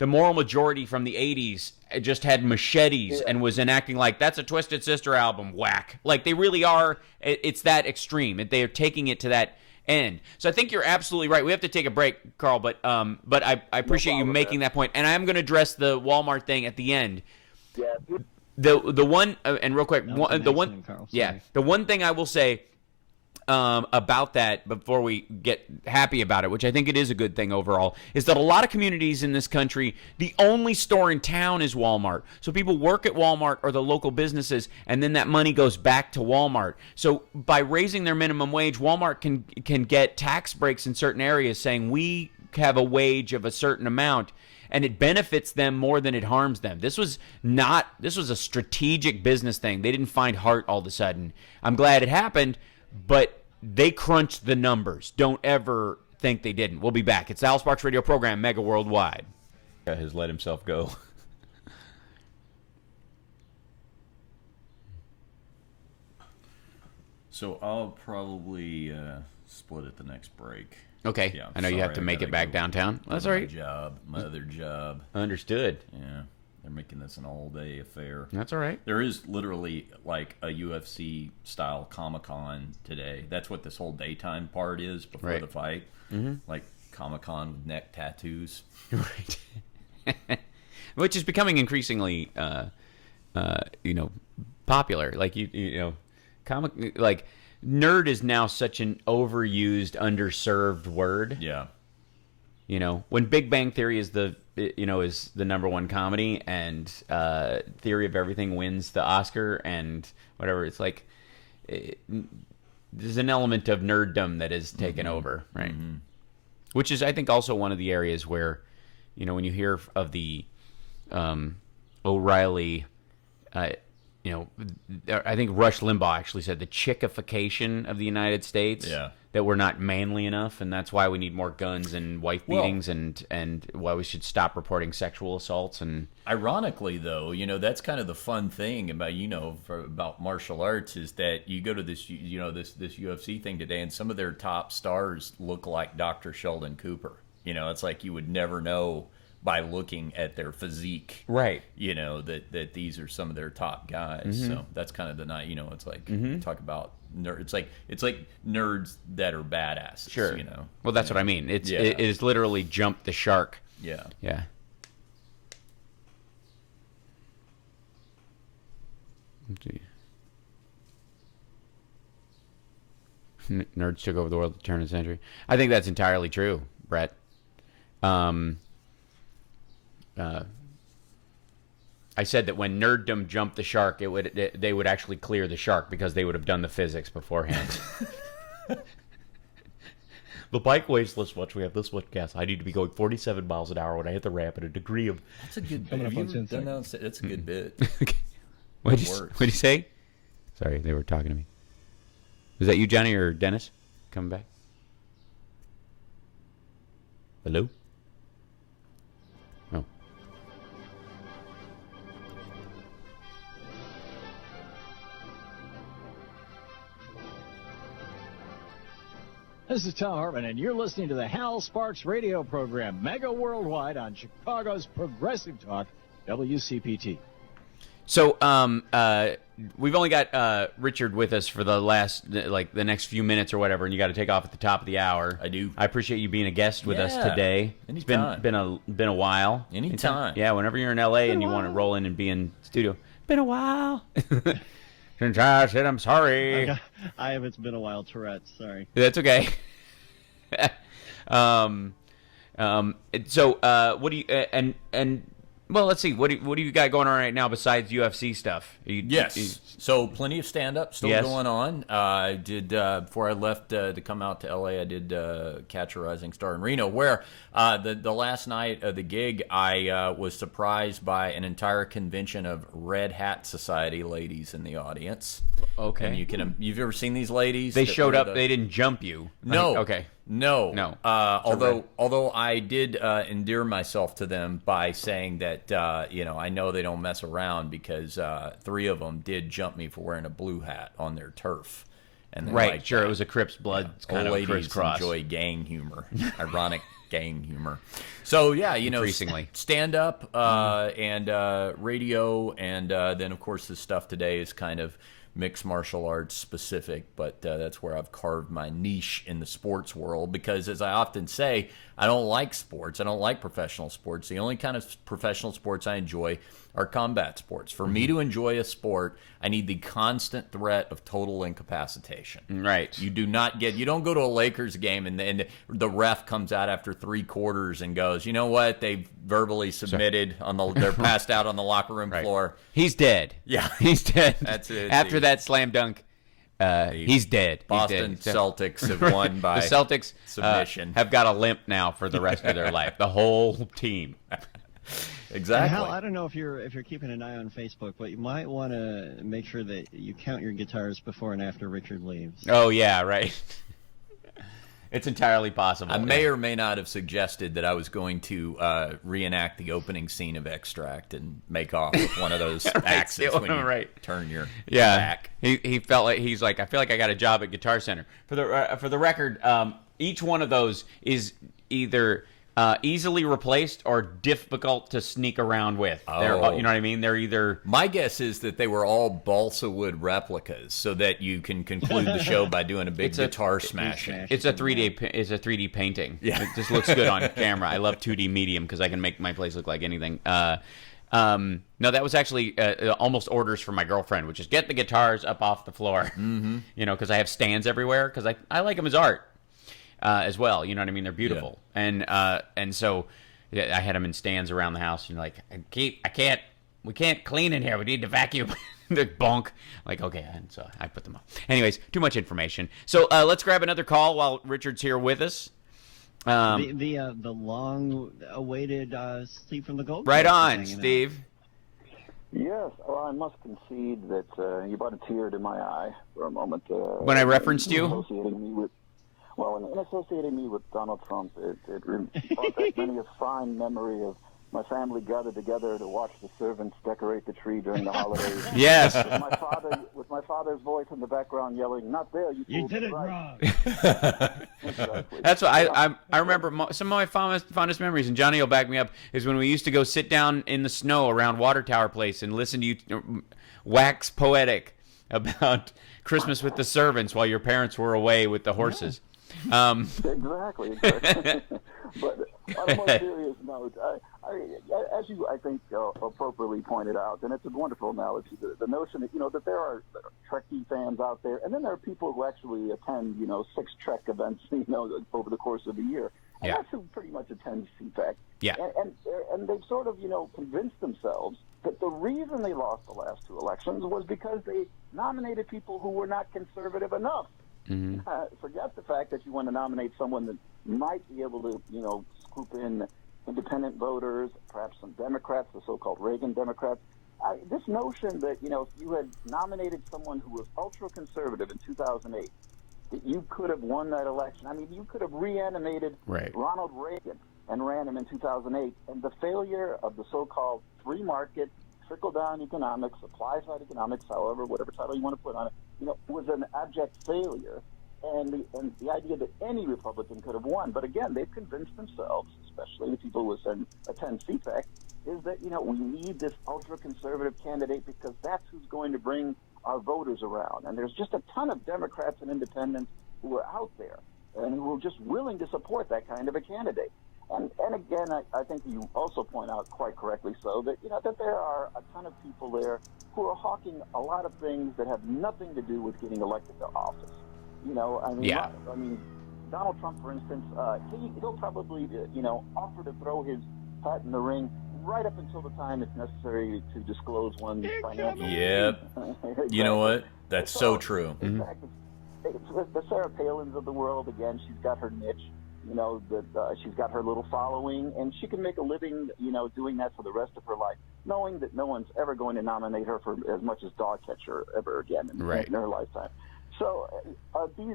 moral majority from the 80s just had machetes and was enacting like, that's a Twisted Sister album, whack. Like they really are, it's that extreme. They are taking it to that end. So I think you're absolutely right. We have to take a break, Carl, but I appreciate you making that point. And I am going to address the Walmart thing at the end. Yeah. The one, and real quick, the one thing I will say about that before we get happy about it, which I think it is a good thing overall, is that a lot of communities in this country, the only store in town is Walmart. So people work at Walmart or the local businesses, and then that money goes back to Walmart. So by raising their minimum wage, Walmart can get tax breaks in certain areas saying we have a wage of a certain amount, and it benefits them more than it harms them. This was a strategic business thing. They didn't find heart all of a sudden. I'm glad it happened, but they crunched the numbers. Don't ever think they didn't. We'll be back. It's the Al Sparks Radio program, Mega Worldwide. Has let himself go. So I'll probably split at the next break. Okay. Yeah, I know you have to make it back downtown. That's all right. My other job. Understood. Yeah. They're making this an all-day affair. That's all right. There is literally like a UFC-style Comic-Con today. That's what this whole daytime part is before the fight. Mm-hmm. Like Comic-Con with neck tattoos. Right. Which is becoming increasingly, popular. Like, nerd is now such an overused, underserved word. Yeah. When Big Bang Theory is the number one comedy, and Theory of Everything wins the Oscar, and whatever, it's like there's an element of nerddom that is taken over, right? Mm-hmm. Which is, I think, also one of the areas where, when you hear of the O'Reilly, I think Rush Limbaugh actually said the chickification of the United States. Yeah. That we're not manly enough, and that's why we need more guns and wife beatings, and why we should stop reporting sexual assaults. And ironically, though, that's kind of the fun thing about about martial arts is that you go to this this UFC thing today, and some of their top stars look like Dr. Sheldon Cooper. It's like you would never know by looking at their physique, right? That these are some of their top guys. Mm-hmm. So that's kind of the night. It's like talk about nerd. It's like nerds that are badasses. Sure. Well, that's what I mean. It is literally jumped the shark. Yeah. Yeah. Let's see. Nerds took over the world at the turn of the century. I think that's entirely true, Brett. I said that when nerddom jumped the shark, they would actually clear the shark because they would have done the physics beforehand. The bike weighs this much. We have this much gas. I need to be going 47 miles an hour when I hit the ramp at a degree of. That's a good bit. Have you ever done that? That's a good bit. Okay. What'd you say? Sorry, they were talking to me. Was that you, Johnny, or Dennis coming back? Hello? Oh. This is Tom Hartman, and you're listening to the Hal Sparks radio program, Mega Worldwide, on Chicago's Progressive Talk, WCPT. So, we've only got Richard with us for the next few minutes or whatever, and you got to take off at the top of the hour. I do. I appreciate you being a guest with us today. Anytime. It's been a while. Anytime. Yeah, whenever you're in LA and you want to roll in and be in studio. Been a while. Since I said I'm sorry. I have. It's been a while. Tourette's. Sorry. That's okay. What do you and well, let's see. What do you got going on right now besides UFC stuff? So plenty of stand-up still Yes. going on. I did before I left to come out to LA. I did Catch a Rising Star in Reno, where the last night of the gig, I was surprised by an entire convention of Red Hat Society ladies in the audience. Okay. And you've ever seen these ladies? They that showed wear up. They didn't jump you. No. Okay. No. Although I did endear myself to them by saying that I know they don't mess around because 3 of them did jump me for wearing a blue hat on their turf. And Right. like Sure. that. It was a Crips Blood kind Old of ladies crisscross. enjoy gang humor, ironic gang humor. So yeah, Increasingly. stand up and radio, and then of course the stuff today is kind of mixed martial arts specific, but that's where I've carved my niche in the sports world, because as I often say, I don't like sports. I don't like professional sports. The only kind of professional sports I enjoy are combat sports. For me to enjoy a sport, I need the constant threat of total incapacitation. Right. You don't go to a Lakers game and the ref comes out after 3 quarters and goes, you know what? They've verbally submitted they're passed out on the locker room floor. He's dead. Yeah. He's dead. That's it. After that slam dunk, he's dead. Boston He's dead. Celtics have won by the Celtics submission. have got a limp now for the rest of their life. The whole team. Exactly. Hal, I don't know if you're keeping an eye on Facebook, but you might want to make sure that you count your guitars before and after Richard leaves. Oh yeah, right. It's entirely possible. I may or may not have suggested that I was going to reenact the opening scene of Extract and make off with one of those axes when you turn your back. He felt like he's like, I feel like I got a job at Guitar Center. For the record, each one of those is either easily replaced or difficult to sneak around with. You know what I mean? They're either... My guess is that they were all balsa wood replicas, so that you can conclude the show by doing a big guitar smashing. It's a 3D painting. Yeah. It just looks good on camera. I love 2D medium because I can make my place look like anything. No, that was actually almost orders from my girlfriend, which is get the guitars up off the floor. Mm-hmm. Because I have stands everywhere because I like them as art. As well, you know what I mean? They're beautiful, and so I had them in stands around the house. And like, we can't clean in here. We need to vacuum. They're bonk. Like, okay, and so I put them up. Anyways, too much information. So let's grab another call while Richard's here with us. The long-awaited Steve from the Gold. Right on, Steve. Yes, well, I must concede that you brought a tear to my eye for a moment. When I referenced you? Associating me with, in associating me with Donald Trump, it brought back many a fine memory of my family gathered together to watch the servants decorate the tree during the holidays. Yes. With my father's voice in the background yelling, "Not there, you did it wrong." Exactly. That's what I remember. Some of my fondest memories, and Johnny will back me up, is when we used to go sit down in the snow around Water Tower Place and listen to you wax poetic about Christmas with the servants while your parents were away with the horses. Exactly. But on a more serious note, as you, I think, appropriately pointed out, and it's a wonderful analogy, the notion that, that there are Trekkie fans out there, and then there are people who actually attend, 6 Trek events, over the course of a year. And that's who pretty much attends CPAC. Yeah. And they've sort of, convinced themselves that the reason they lost the last 2 elections was because they nominated people who were not conservative enough. Mm-hmm. Forget the fact that you want to nominate someone that might be able to, scoop in independent voters, perhaps some Democrats, the so-called Reagan Democrats. This notion that, if you had nominated someone who was ultra-conservative in 2008, that you could have won that election. I mean, you could have reanimated Ronald Reagan and ran him in 2008, and the failure of the so-called free market, trickle-down economics, supply-side economics, however, whatever title you want to put on it, was an abject failure, and the idea that any Republican could have won. But again, they've convinced themselves, especially the people who attend CPAC, is that, we need this ultra-conservative candidate because that's who's going to bring our voters around. And there's just a ton of Democrats and independents who are out there and who are just willing to support that kind of a candidate. And again, I think you also point out quite correctly so that, that there are a ton of people there who are hawking a lot of things that have nothing to do with getting elected to office. I mean, Donald Trump, for instance, he'll probably, offer to throw his hat in the ring right up until the time it's necessary to disclose one's financial. Yep. Exactly. You know what? That's so true. Exactly. It's the Sarah Palins of the world, again, she's got her niche. She's got her little following, and she can make a living, doing that for the rest of her life, knowing that no one's ever going to nominate her for as much as dog catcher ever again in her lifetime. So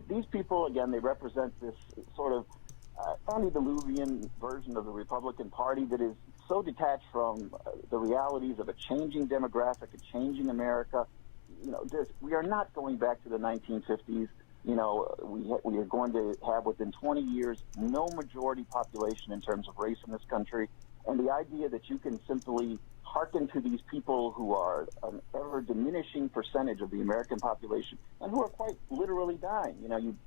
these people, again, they represent this sort of antediluvian version of the Republican Party that is so detached from the realities of a changing demographic, a changing America. We are not going back to the 1950s. We are going to have within 20 years no majority population in terms of race in this country, and the idea that you can simply hearken to these people who are an ever diminishing percentage of the American population and who are quite literally dying.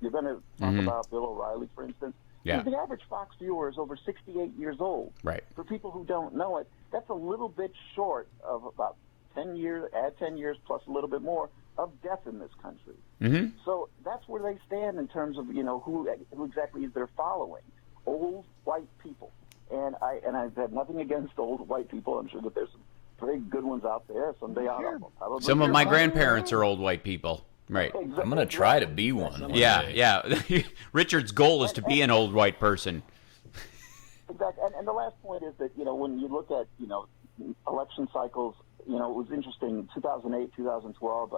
You're going to talk about Bill O'Reilly, for instance. Yeah. The average Fox viewer is over 68 years old. Right. For people who don't know it, that's a little bit short of about 10 years, add 10 years plus a little bit more of death in this country. Mm-hmm. So that's where they stand in terms of, who exactly is their following. Old white people. And I've had nothing against old white people. I'm sure that there's some very good ones out there. Someday I'll Some of my grandparents are old white people. Right. Exactly. I'm going to try to be one. Yeah. Richard's goal is to be an old white person. Exactly. And the last point is that, when you look at, election cycles, it was interesting in 2008, 2012,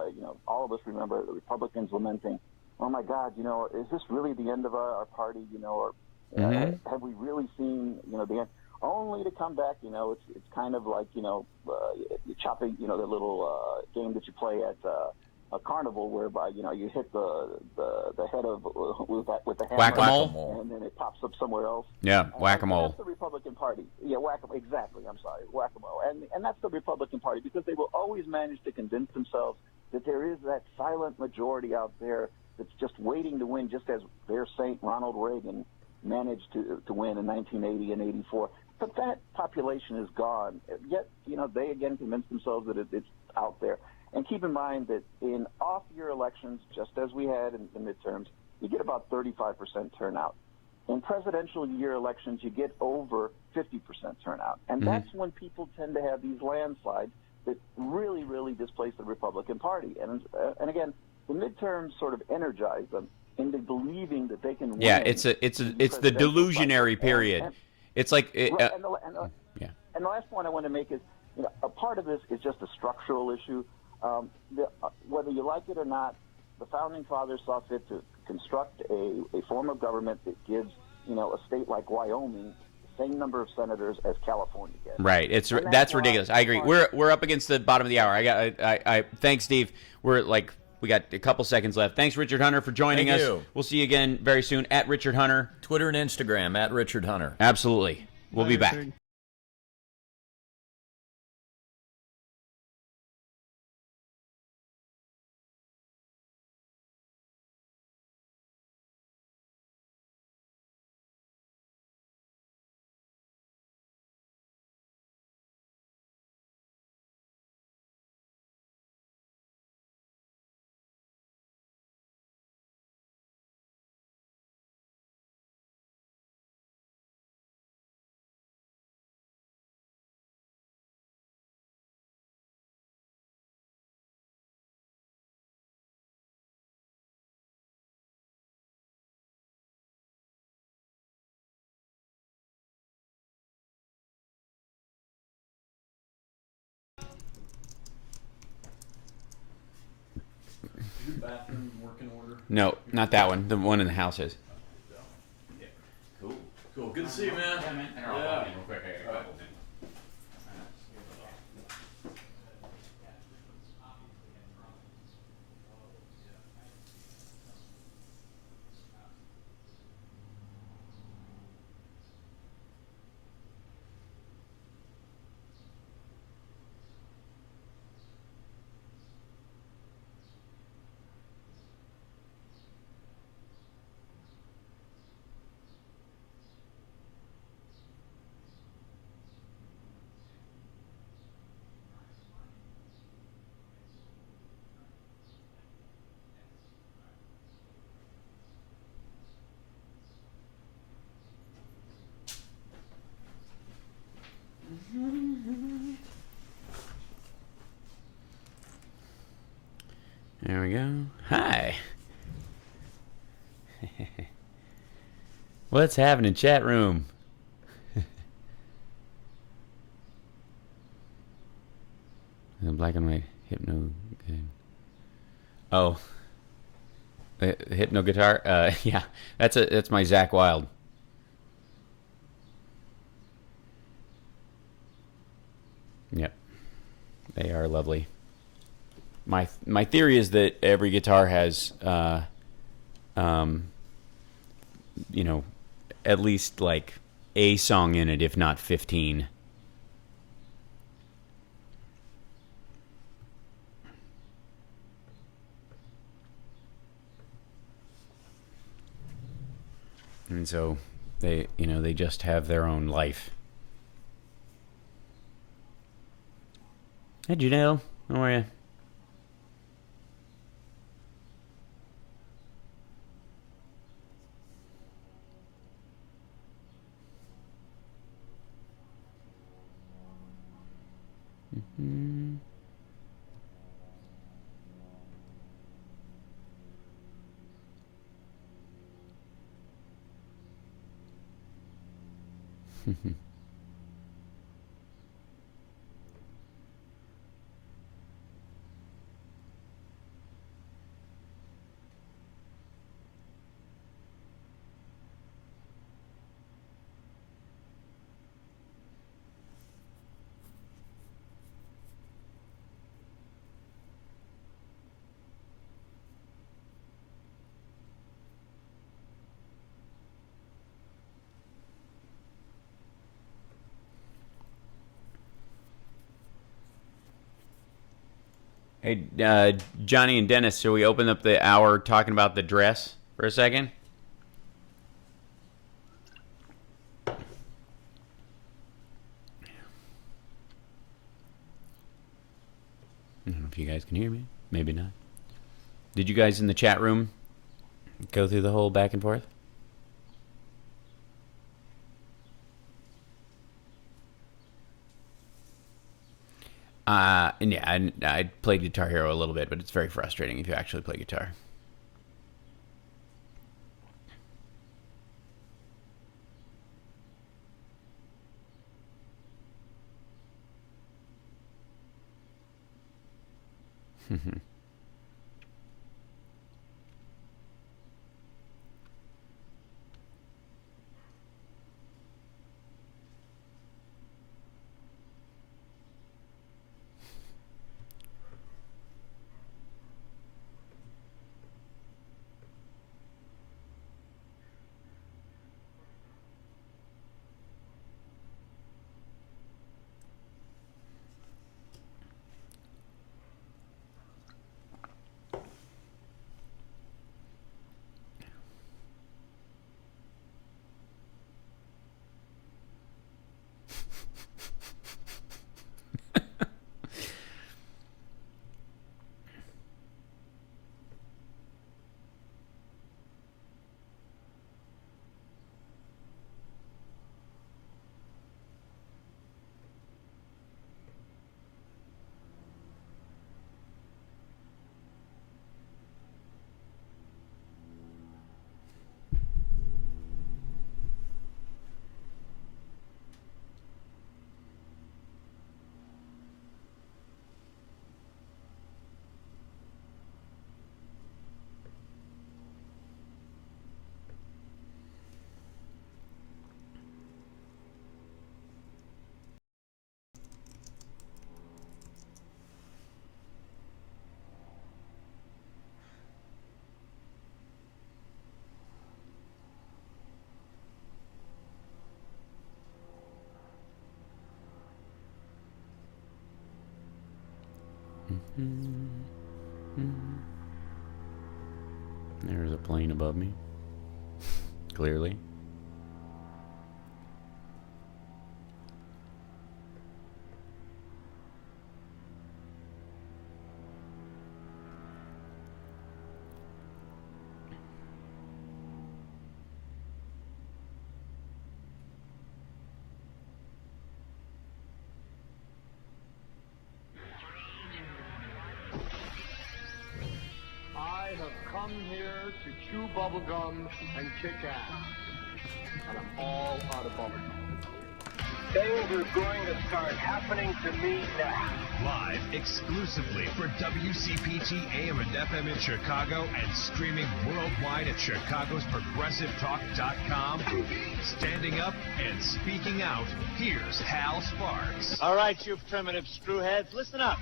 all of us remember the Republicans lamenting, oh my God, is this really the end of our party, or have we really seen, the end? Only to come back, it's kind of like, chopping, the little game that you play at a carnival whereby, you hit the head of with the hammer. Whack-a-mole. And then it pops up somewhere else. Yeah, whack-a-mole. That's the Republican Party. Yeah, whack-a-mole. Exactly. I'm sorry, whack-a-mole. And that's the Republican Party because they will always manage to convince themselves that there is that silent majority out there that's just waiting to win, just as their saint Ronald Reagan managed to win in 1980 and 84. But that population is gone. Yet, they again convince themselves that it's out there. And keep in mind that in off-year elections, just as we had in the midterms, you get about 35% turnout. In presidential year elections, you get over 50% turnout. And that's when people tend to have these landslides that really, really displace the Republican Party. And again, the midterms sort of energize them into believing that they can win. Yeah, it's the delusionary period. It's like and the last point I want to make is, a part of this is just a structural issue. Whether you like it or not, the founding fathers saw fit to construct a form of government that gives, a state like Wyoming the same number of senators as California gets. Right. That's ridiculous. I agree. We're up against the bottom of the hour. I thanks, Steve. We got a couple seconds left. Thanks, Richard Hunter, for joining us. We'll see you again very soon at Richard Hunter. Twitter and Instagram at Richard Hunter. Absolutely. We'll be back. Bathroom working order? No, not that one. The one in the house is. Cool. Good to see you, man. Yeah. What's happening, chat room? Black and white hypno. Oh, hypno guitar. Yeah, that's my Zach Wild. Yep, they are lovely. My theory is that every guitar has, you know, at least like a song in it, if not 15. And so they just have their own life. Hey, Janelle, how are you? Mm-hmm. Hey, Johnny and Dennis, shall we open up the hour talking about the dress for a second? I don't know if you guys can hear me. Maybe not. Did you guys in the chat room go through the whole back and forth? And yeah, I played Guitar Hero a little bit, but it's very frustrating if you actually play guitar. There's a plane above me. Clearly. I have come here to chew bubblegum and kick ass. and I'm all out of bubblegum. Things are going to start happening to me now. Live exclusively for WCPT AM and FM in Chicago and streaming worldwide at chicagosprogressivetalk.com. Standing up and speaking out, here's Hal Sparks. All right, you primitive screwheads, listen up.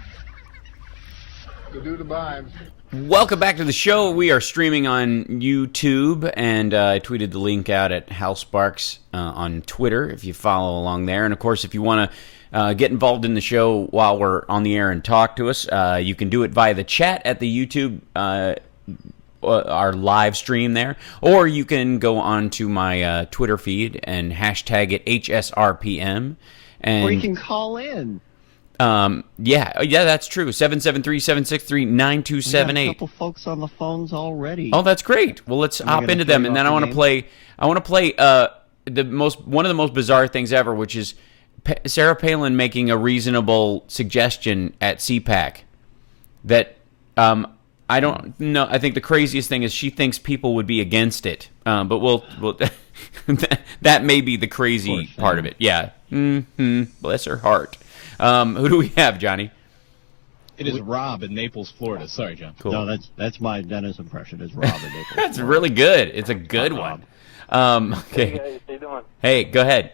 To do the vibes. Welcome back to the show. We are streaming on YouTube, and I tweeted the link out at Hal Sparks on Twitter if you follow along there. And, of course, if you want to get involved in the show while we're on the air and talk to us, you can do it via the chat at the YouTube, our live stream there, or you can go on to my Twitter feed and hashtag it HSRPM. And, or you can call in. Yeah, that's true. 773-763-9278. We got a couple folks on the phones already. Oh, that's great. Well, let's hop into them, and then I want to play. One of the most bizarre things ever, which is Sarah Palin making a reasonable suggestion at CPAC. That I don't know. I think the craziest thing is she thinks people would be against it. But we'll that may be the crazy part of it. Yeah. Bless her heart. Who do we have, Johnny? It is Rob in Naples, Florida. Sorry, John. Cool. No, that's my Dennis impression. It's Rob in Naples. That's really good. It's a good one. Okay. Hey, guys, how you doing? Hey, go ahead.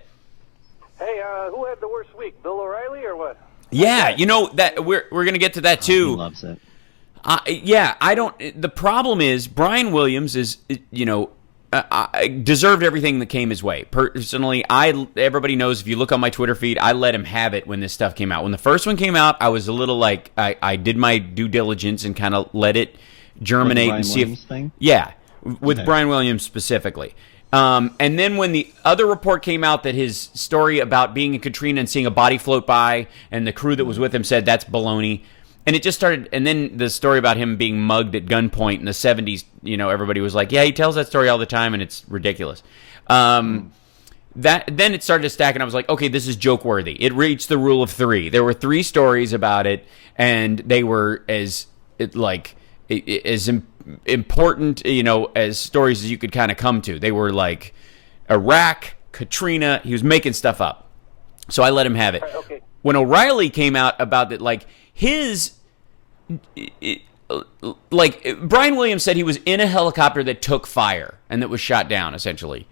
Hey, who had the worst week? Bill O'Reilly or what? Yeah, you know that we're going to get to that too. He loves it. Yeah, I don't. The problem is Brian Williams is, deserved everything that came his way. Personally, everybody knows if you look on my Twitter feed, I let him have it when this stuff came out. When the first one came out, I was a little like I did my due diligence and kind of let it germinate and see if with Brian Williams specifically. And then when the other report came out that his story about being in Katrina and seeing a body float by and the crew that was with him said that's baloney. And it just started, and then the story about him being mugged at gunpoint in the 70s, everybody was like, yeah, he tells that story all the time, and it's ridiculous. Then it started to stack, and I was like, okay, this is joke-worthy. It reached the rule of three. There were 3 stories about it, and they were as important, as stories as you could kind of come to. They were like Iraq, Katrina. He was making stuff up. So I let him have it. Okay. When O'Reilly came out about it, Brian Williams said he was in a helicopter that took fire and that was shot down, essentially,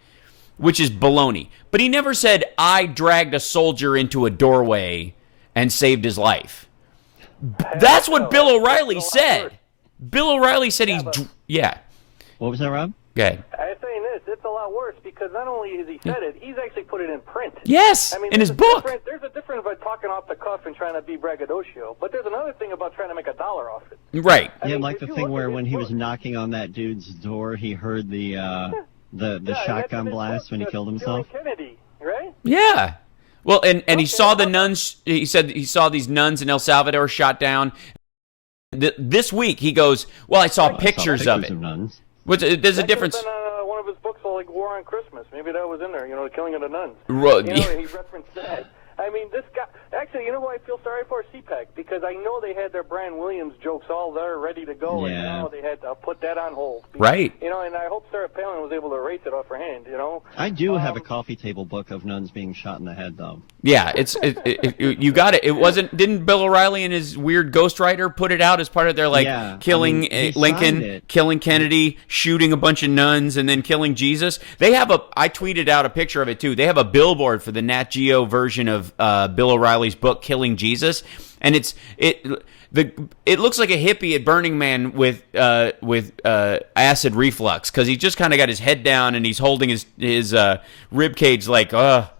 which is baloney. But he never said, I dragged a soldier into a doorway and saved his life. That's what Bill O'Reilly said. Bill O'Reilly said yeah. What was that, Rob? Go ahead. I'm saying this, it's a lot worse because not only has he said it, he's actually put it in print. Yes, in his book. There's a difference about talking off the cuff and trying to be braggadocio, but there's another thing about trying to make $1 off it. Right. Like the thing where when he was knocking on that dude's door, he heard the shotgun blast when he killed himself. Kennedy, right? Yeah. Well, and he saw the nuns. He said he saw these nuns in El Salvador shot down. This week, he goes, well, I saw pictures of it. Of nuns. There's a difference. Been, one of his books, like War on Christmas. Maybe that was in there. The killing of the nuns. He referenced that. I mean, this guy. Actually, you know what I feel sorry for? CPAC, because I know they had their Brian Williams jokes all there ready to go, and now they had to put that on hold. Right. And I hope Sarah Palin was able to erase it off her hand. I do have a coffee table book of nuns being shot in the head, though. Yeah, you got it. It wasn't. Didn't Bill O'Reilly and his weird ghostwriter put it out as part of their killing Lincoln, killing Kennedy, shooting a bunch of nuns, and then killing Jesus? They have I tweeted out a picture of it too. They have a billboard for the Nat Geo version of Bill O'Reilly's book Killing Jesus, and it looks like a hippie at Burning Man with acid reflux, because he just kind of got his head down and he's holding his rib cage like that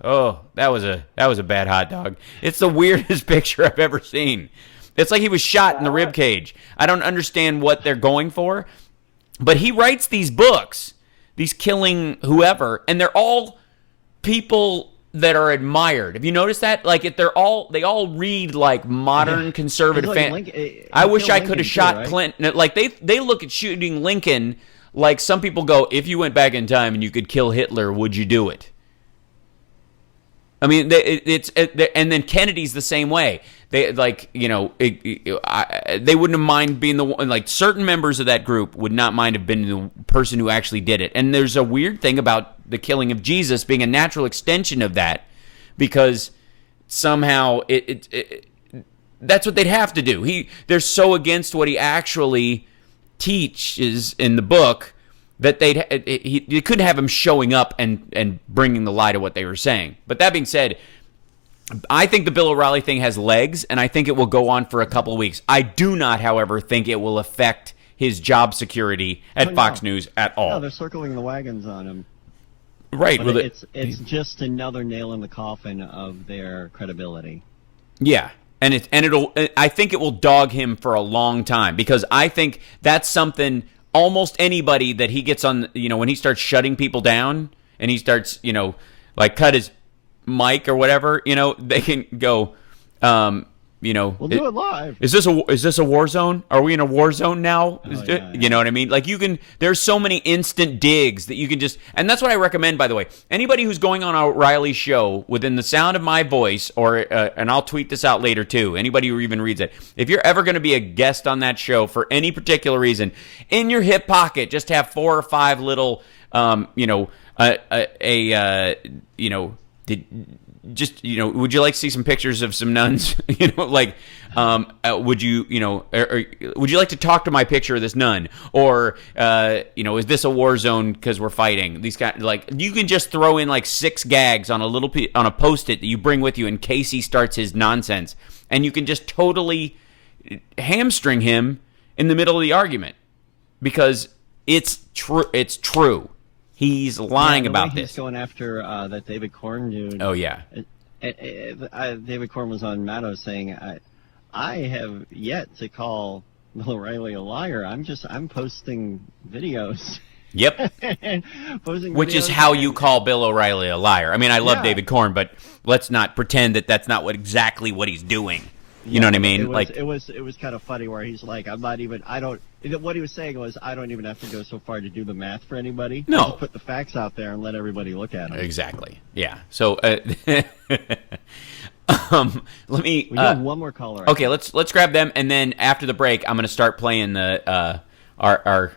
was a bad hot dog. It's the weirdest picture I've ever seen. It's like he was shot in the rib cage. I don't understand what they're going for, but he writes these books, these killing whoever, and they're all people that are admired. Have you noticed that? They all read like modern conservative I wish I could have shot Clinton. Like they look at shooting Lincoln like some people go, if you went back in time and you could kill Hitler, would you do it? I mean, and then Kennedy's the same way. They they wouldn't have mind being the one. Like certain members of that group would not mind have been the person who actually did it. And there's a weird thing about the killing of Jesus being a natural extension of that, because somehow that's what they'd have to do. They're so against what he actually teaches in the book that you couldn't have him showing up and bringing the lie to what they were saying. But that being said, I think the Bill O'Reilly thing has legs, and I think it will go on for a couple of weeks. I do not, however, think it will affect his job security at Fox News at all. No, they're circling the wagons on him. Right. But it's just another nail in the coffin of their credibility. Yeah. I think it will dog him for a long time, because I think that's something almost anybody that he gets on, when he starts shutting people down and he starts, like cut his mic or whatever, they can go, we'll do it live. Is this a war zone? Are we in a war zone now? You know what I mean? Like there's so many instant digs that you can just, and that's what I recommend, by the way. Anybody who's going on O'Reilly's show within the sound of my voice, or, and I'll tweet this out later too, anybody who even reads it, if you're ever going to be a guest on that show for any particular reason, in your hip pocket, just have 4 or 5 little, would you like to see some pictures of some nuns? Would you like to talk to my picture of this nun? Or, is this a war zone because we're fighting? These guys, you can just throw in 6 gags on a Post-it that you bring with you in case he starts his nonsense. And you can just totally hamstring him in the middle of the argument, because it's true. It's true. He's lying about this. He's going after that David Corn dude. Oh, yeah. David Corn was on Maddow saying, I have yet to call Bill O'Reilly a liar. I'm posting videos. Yep. Which is how you call Bill O'Reilly a liar. I mean, I love David Corn, but let's not pretend that that's not exactly what he's doing. You know what I mean? It was kind of funny where he's like, what he was saying was, I don't even have to go so far to do the math for anybody. No. I'll just put the facts out there and let everybody look at them. Exactly. Yeah. So, let me. We have one more caller. Okay, let's grab them, and then after the break, I'm going to start playing the our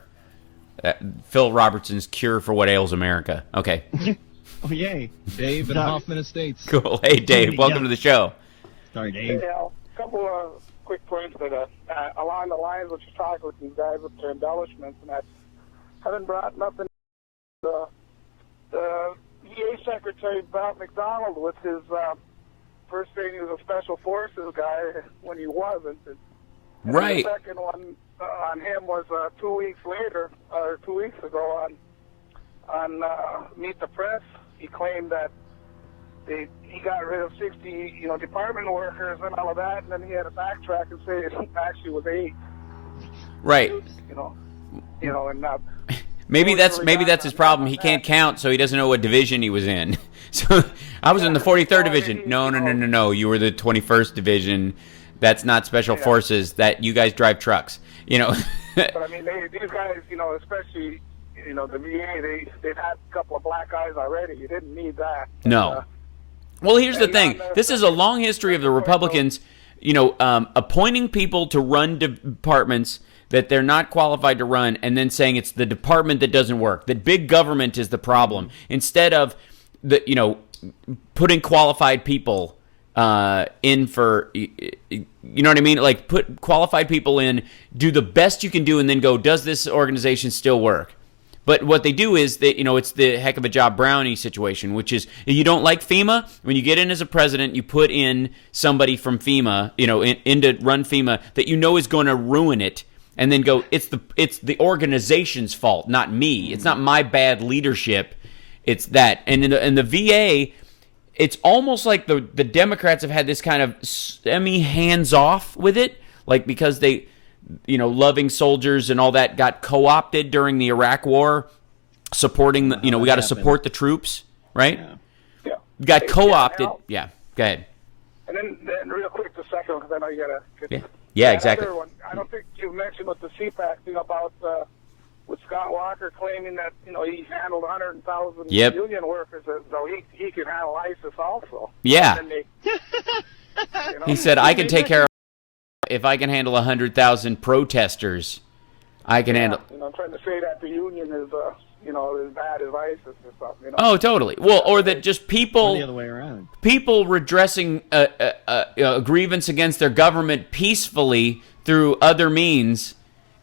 Phil Robertson's Cure for What Ails America. Okay. Oh, yay. Dave at Hoffman Estates. Cool. Hey, Dave. Welcome to the show. Sorry, Dave. Hey, Al. A couple of quick points that along the lines of what you're talking with these guys with their embellishments, and that haven't brought nothing. The EA Secretary Bob McDonald with his first thing, he was a special forces guy when he wasn't. And right. The second one on him was 2 weeks later, or 2 weeks ago on Meet the Press. He claimed that he got rid of 60, department workers and all of that, and then he had to backtrack and say it actually was 8. Right. And not. Maybe that's his problem. He can't count, so he doesn't know what division he was in. So I was in the 43rd division. No. You were the 21st division. That's not special forces. That you guys drive trucks. But I mean, these guys, especially the VA, they've had a couple of black eyes already. You didn't need that. No. Well, here's the thing. This is a long history of the Republicans, appointing people to run departments that they're not qualified to run, and then saying it's the department that doesn't work, that big government is the problem, instead of putting qualified people in for, you know what I mean? Like, put qualified people in, do the best you can do, and then go, does this organization still work? But what they do is that, it's the heck of a job brownie situation, which is, you don't like FEMA, when you get in as a president, you put in somebody from FEMA, in to run FEMA that is going to ruin it, and then go, it's the organization's fault, not me. It's not my bad leadership. It's that. And in the VA, it's almost like the Democrats have had this kind of semi-hands-off with it, like because they... loving soldiers and all that got co-opted during the Iraq War, supporting the, we got to support the troops, right? Yeah. Got co-opted. Yeah. Go ahead. And then real quick, the second one, because I know you got to. Yeah, exactly. One, I don't think you mentioned with the CPAC thing about with Scott Walker claiming that he handled 100,000 union workers, so he can handle ISIS also. Yeah. He said, I can take care of. If I can handle 100,000 protesters, I can handle. I'm trying to say that the union is, as bad as ISIS or something. Oh, totally. Well, or that just people Or the other way around. People redressing a grievance against their government peacefully through other means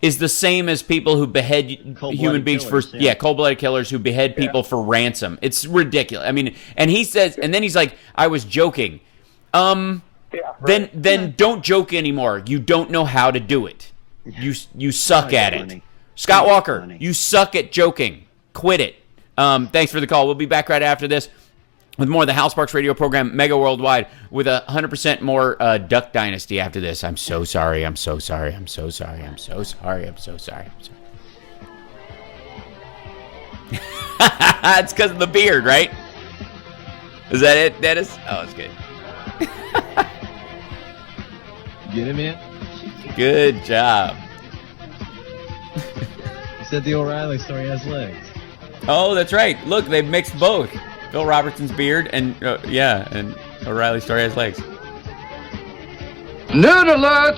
is the same as people who behead human beings killers, for cold-blooded killers who behead people for ransom. It's ridiculous. I mean, and he says, and then he's like, "I was joking." Then don't joke anymore. You don't know how to do it. You suck at it. Scott Walker, you suck at joking. Quit it. Thanks for the call. We'll be back right after this with more of the Hal Sparks radio program, Mega Worldwide, with 100% more Duck Dynasty after this. I'm so sorry. I'm so sorry. I'm so sorry. I'm so sorry. I'm so sorry. I'm sorry. It's because of the beard, right? Is that it, Dennis? Oh, it's good. Get it, man? Good job. You said the O'Reilly story has legs. Oh, that's right. Look, they've mixed both. Phil Robertson's beard and and O'Reilly's story has legs. Nude alert!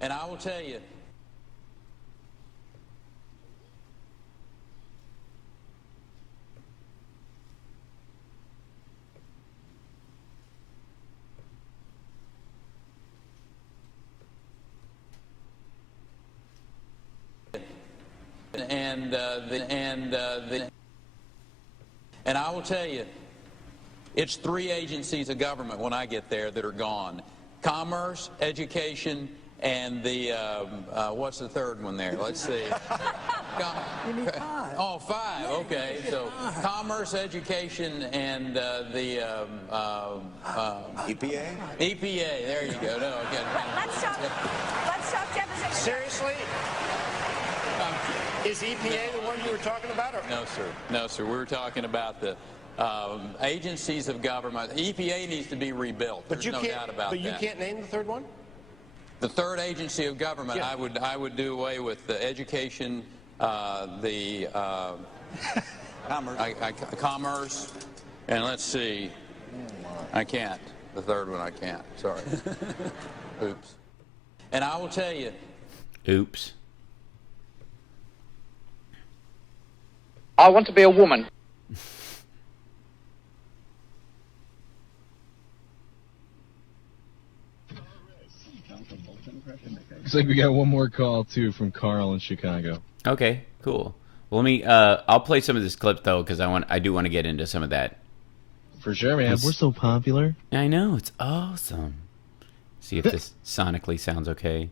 And I will tell you, and I will tell you, it's 3 agencies of government when I get there that are gone: commerce, education, and the what's the third one there? Let's see. You need 5. Oh, 5. Okay, so commerce, education, and the EPA. EPA. There you go. No, okay. Let's talk deposition. Seriously? Is EPA the one you were talking about? Or? No, sir. No, sir. We were talking about the agencies of government. EPA needs to be rebuilt. But There's no doubt about that. But you can't name the third one? The third agency of government, Yeah. I would do away with the education, the commerce, and let's see. I can't. The third one I can't. Sorry. Oops. And I will tell you. Oops. I want to be a woman. Looks like we got one more call, too, from Carl in Chicago. Okay, cool. Well, let me. I'll play some of this clip though, because I do want to get into some of that. For sure, man. We're so popular. I know, it's awesome. See if this sonically sounds okay.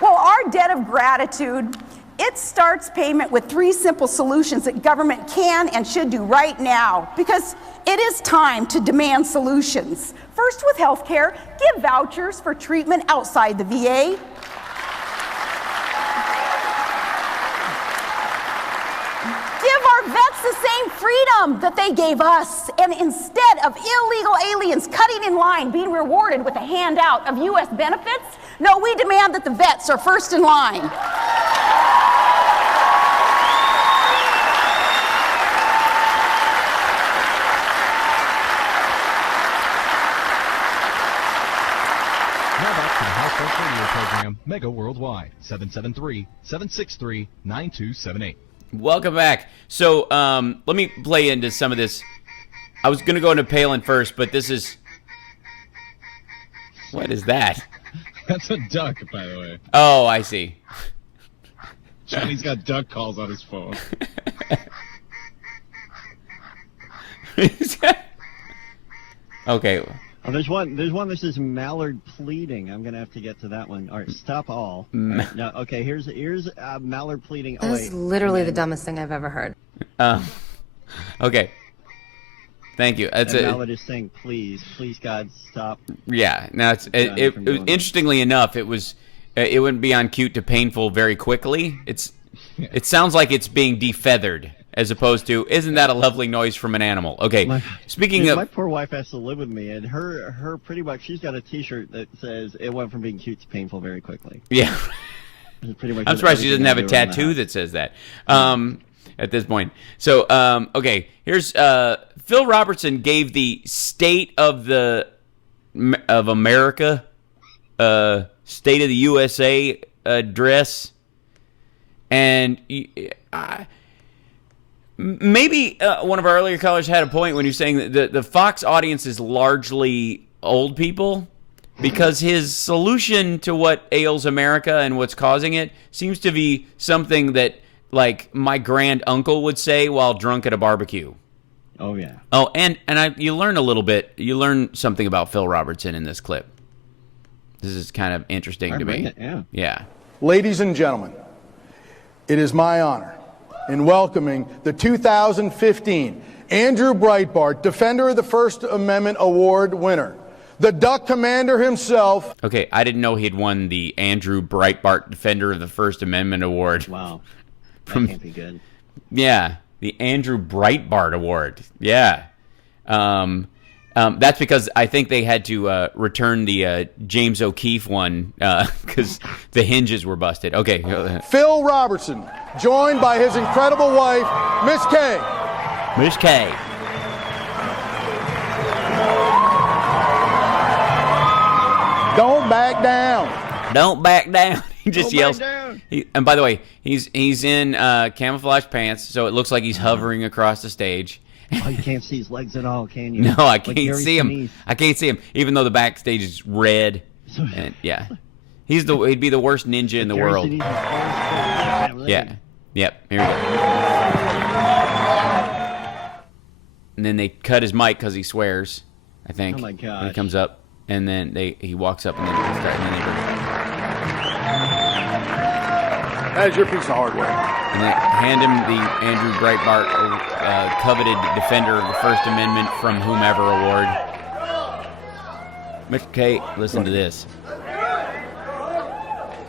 Well, our debt of gratitude, it starts payment with 3 simple solutions that government can and should do right now, because it is time to demand solutions. First, with health care, give vouchers for treatment outside the VA. Give our vets the same freedom that they gave us, and instead of illegal aliens cutting in line being rewarded with a handout of U.S. benefits, no, we demand that the vets are first in line. Now back to the House Sparks Radio program, Mega Worldwide, 773-763-9278. Welcome back. So let me play into some of this. I was going to go into Palin first, but this is... What is that? That's a duck, by the way. Oh, I see. Johnny's got duck calls on his phone. Okay. Oh, there's one that says mallard pleading. I'm gonna have to get to that one. All right, stop all. No, okay. Here's mallard pleading. That is literally the dumbest thing I've ever heard. Okay. Thank you. That's mallard is saying, please, God, stop. Yeah. Now interestingly enough, it wouldn't be on cute to painful very quickly. It sounds like it's being defeathered. As opposed to, isn't that a lovely noise from an animal? Okay, speaking of... My poor wife has to live with me, and her pretty much, she's got a T-shirt that says, it went from being cute to painful very quickly. Yeah. Pretty much I'm surprised he everything doesn't I have a do around the tattoo house. that says that at this point. So, okay, here's Phil Robertson gave the State of America, State of the USA address, and maybe one of our earlier callers had a point when he was saying that the Fox audience is largely old people, because his solution to what ails America and what's causing it seems to be something that, like, my grand uncle would say while drunk at a barbecue. Oh, yeah. Oh, and you learn a little bit. You learn something about Phil Robertson in this clip. This is kind of interesting to me. Yeah. Ladies and gentlemen, it is my honor in welcoming the 2015 Andrew Breitbart Defender of the First Amendment Award winner, the Duck Commander himself. Okay, I didn't know he'd won the Andrew Breitbart Defender of the First Amendment Award. Wow. That can't be good. Yeah, the Andrew Breitbart Award. Yeah. That's because I think they had to return the James O'Keefe one because the hinges were busted. Okay. Phil Robertson, joined by his incredible wife, Miss Kay. Miss Kay. Don't back down. Don't back down. He just Don't yells. back down. And by the way, he's in camouflage pants, so it looks like he's hovering across the stage. Oh, you can't see his legs at all, can you? No, I Like can't Gary see him. Sinise. I can't see him, even though the backstage is red. And yeah, he'd be the worst ninja in the Gary world. Sinise is always full. Yeah. Yep. Here we go. And then they cut his mic because he swears, I think. Oh, my When he gosh. comes up, and then he walks up, and then they start, and then they bring it back. That is your piece of hardware. And they hand him the Andrew Breitbart coveted Defender of the First Amendment from whomever award. Mr. K, listen to this.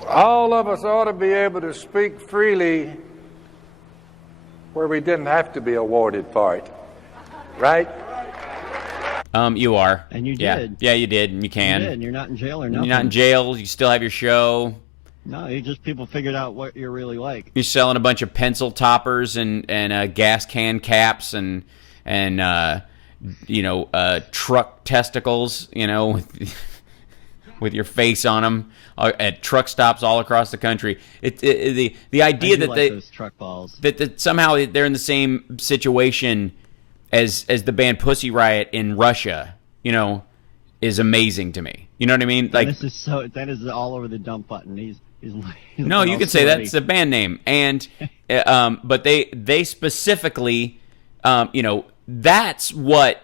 All of us ought to be able to speak freely where we didn't have to be awarded for it, right? You are. And you Yeah. did. Yeah, you did, and you can. You did, and you're not in jail or nothing. You're not in jail. You still have your show. No, you just people figured out what you're really like. You're selling a bunch of pencil toppers and gas can caps and truck testicles, with your face on them at truck stops all across the country. The idea that those truck balls. that somehow they're in the same situation as the band Pussy Riot in Russia, is amazing to me. You know what I mean? Like, that is all over the dump button. He's no, you can say that's the band name, and but they specifically, that's what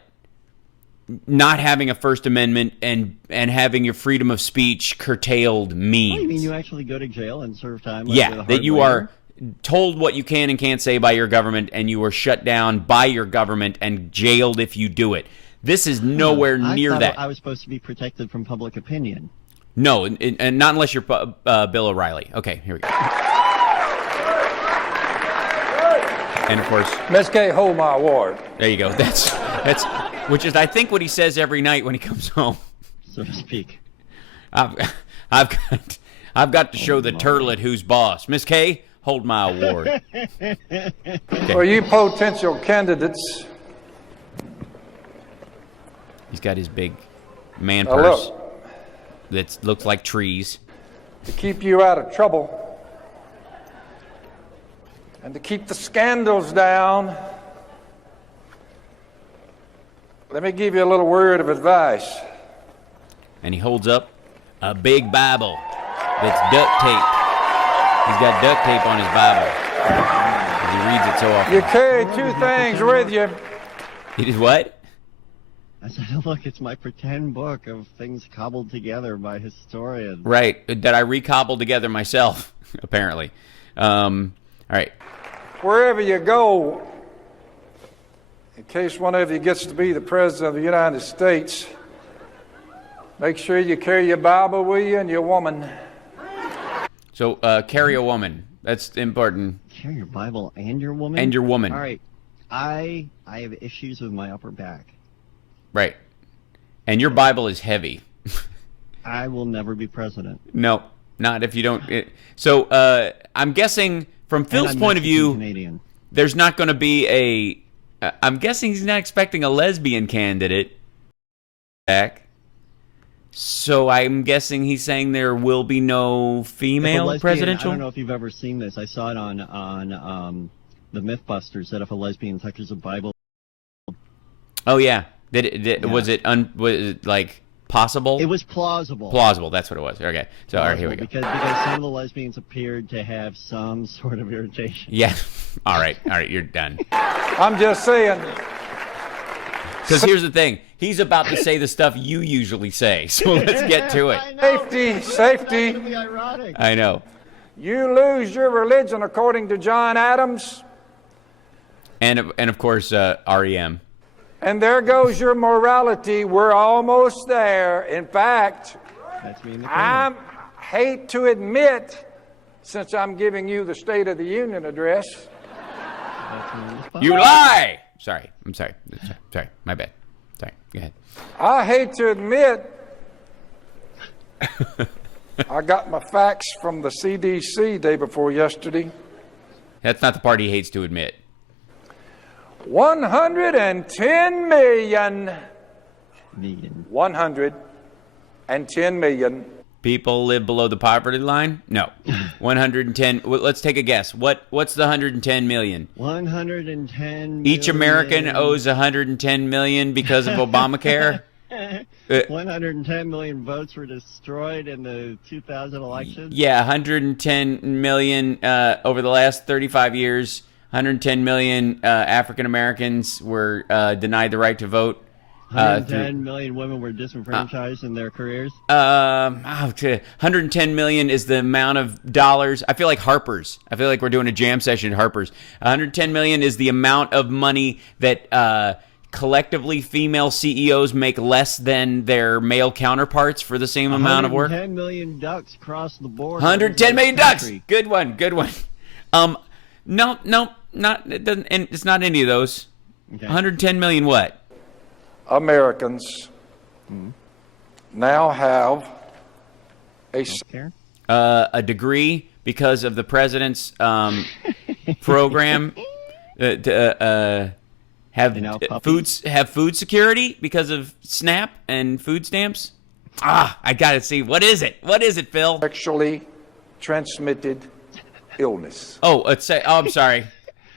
not having a First Amendment and having your freedom of speech curtailed means. Oh, you mean you actually go to jail and serve time? Yeah, that you are told what you can and can't say by your government, and you are shut down by your government and jailed if you do it. This is nowhere near I thought that. I was supposed to be protected from public opinion. No, and not unless you're Bill O'Reilly. Okay, here we go. And of course, Miss Kay, hold my award. There you go. That's which is I think what he says every night when he comes home, so to speak. I've got to show the turtlet who's boss. Miss Kay, hold my award. For you potential candidates, He's got his big man Now purse look. that looks like trees. to keep you out of trouble and to keep the scandals down, let me give you a little word of advice. And he holds up a big Bible that's duct tape. He's got duct tape on his Bible. He reads it so often. You carry two things with you. He did what? I said, look, it's my pretend book of things cobbled together by historians. Right, that I recobbled together myself, apparently. All right. Wherever you go, in case one of you gets to be the President of the United States, make sure you carry your Bible with you and your woman. So, carry a woman. That's important. Carry your Bible and your woman? And your woman. All right. I have issues with my upper back. Right. And your Bible is heavy. I will never be president. No. Not if you don't. I'm guessing from Phil's point of view, Canadian. There's not going to be a. I'm guessing he's not expecting a lesbian candidate back. So I'm guessing he's saying there will be no female presidential. I don't know if you've ever seen this. I saw it on the MythBusters that if a lesbian touches a Bible. Oh yeah, was it like possible? It was plausible. Plausible. That's what it was. Okay, so all right, here we go. Because some of the lesbians appeared to have some sort of irritation. Yeah. All right, you're done. I'm just saying. Because here's the thing. He's about to say the stuff you usually say, so let's get to it. Safety. I know. You lose your religion according to John Adams. And of course, REM. And there goes your morality. We're almost there. In fact, I hate to admit, since I'm giving you the State of the Union address. You lie! Sorry. I'm sorry. Sorry. My bad. Sorry. Go ahead. I hate to admit, I got my facts from the CDC day before yesterday. That's not the part he hates to admit. 110 million. 110 million. People live below the poverty line? No. 110. Let's take a guess. What's the 110 million? 110 million. Each American owes 110 million because of Obamacare? 110 million votes were destroyed in the 2000 election? Yeah, 110 million over the last 35 years. 110 million African Americans were denied the right to vote. 110 million women were disenfranchised in their careers. 110 million is the amount of dollars. I feel like Harper's. I feel like we're doing a jam session at Harper's. 110 million is the amount of money that collectively female CEOs make less than their male counterparts for the same amount of work. 110 million ducks cross the border. 110 million ducks. Good one. No, not it doesn't. And it's not any of those. Okay. 110 million what? Americans now have a degree because of the president's program have food security because of SNAP and food stamps. I gotta see, what is it, Phil? Sexually transmitted illness. I'm sorry.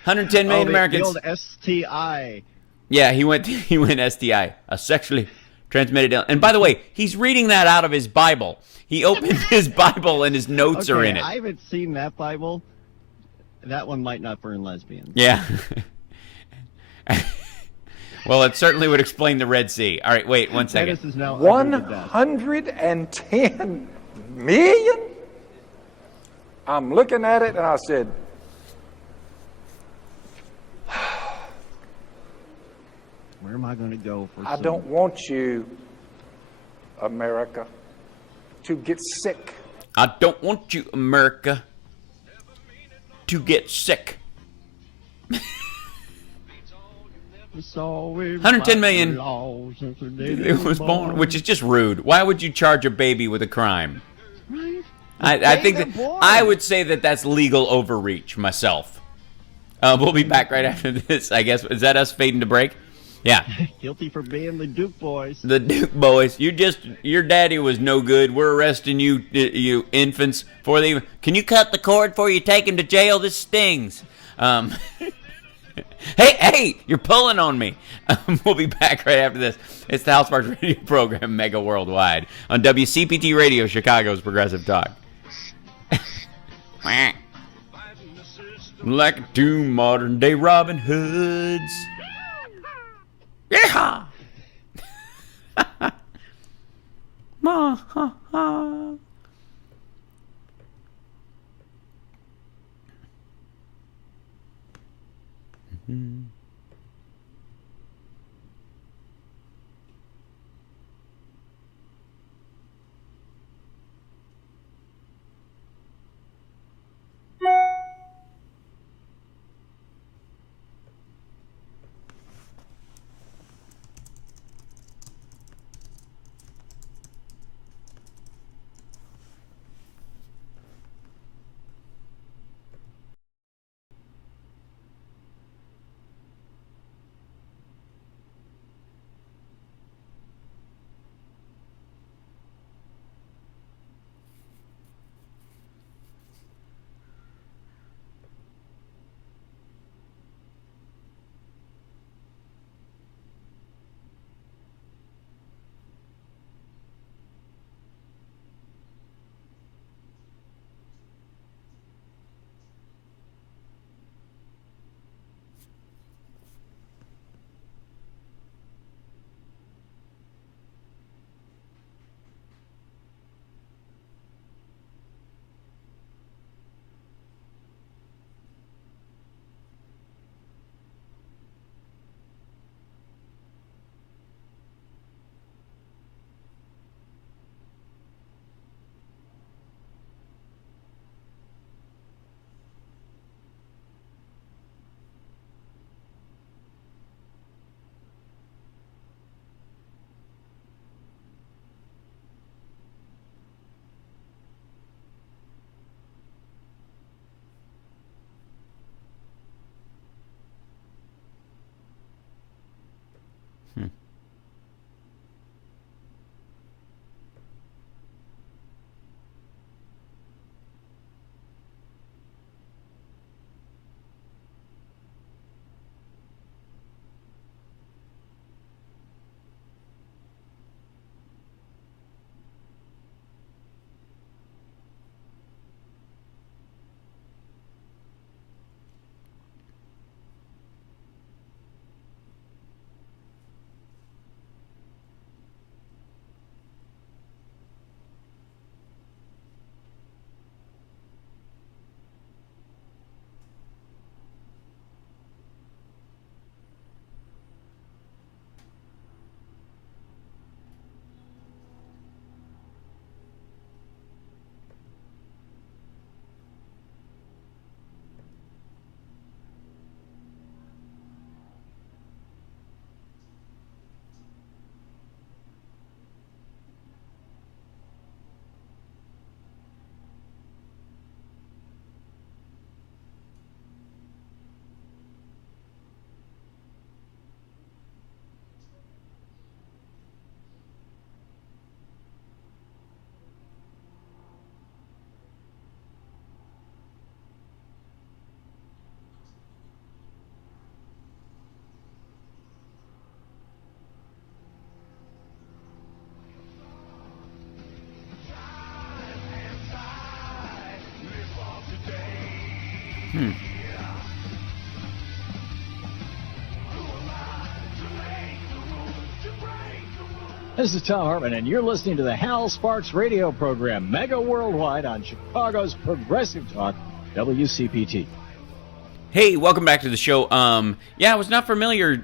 110 million Americans. The old STI. Yeah, he went STI, a sexually transmitted illness. And by the way, he's reading that out of his Bible. He opened his Bible and his notes are in it. I haven't seen that Bible. That one might not burn lesbians. Yeah. Well, it certainly would explain the Red Sea. All right, wait 1 second. 110 million? I'm looking at it and I said, where am I going to go for I don't want you, America, to get sick. I don't want you, America, to get sick. 110 million. It was born, which is just rude. Why would you charge a baby with a crime? I think that I would say that that's legal overreach myself. We'll be back right after this, I guess. Is that us fading to break? Yeah. Guilty for being the Duke boys. The Duke boys. Your daddy was no good. We're arresting you, you infants. Can you cut the cord before you take him to jail? This stings. Hey, you're pulling on me. We'll be back right after this. It's the House Sparks Radio program, Mega Worldwide, on WCPT Radio, Chicago's Progressive Talk. Like two modern-day Robin Hoods. Yeah. This is Tom Hartman, and you're listening to the Hal Sparks radio program, Mega Worldwide on Chicago's Progressive Talk, WCPT. Hey, welcome back to the show. Yeah, I was not familiar,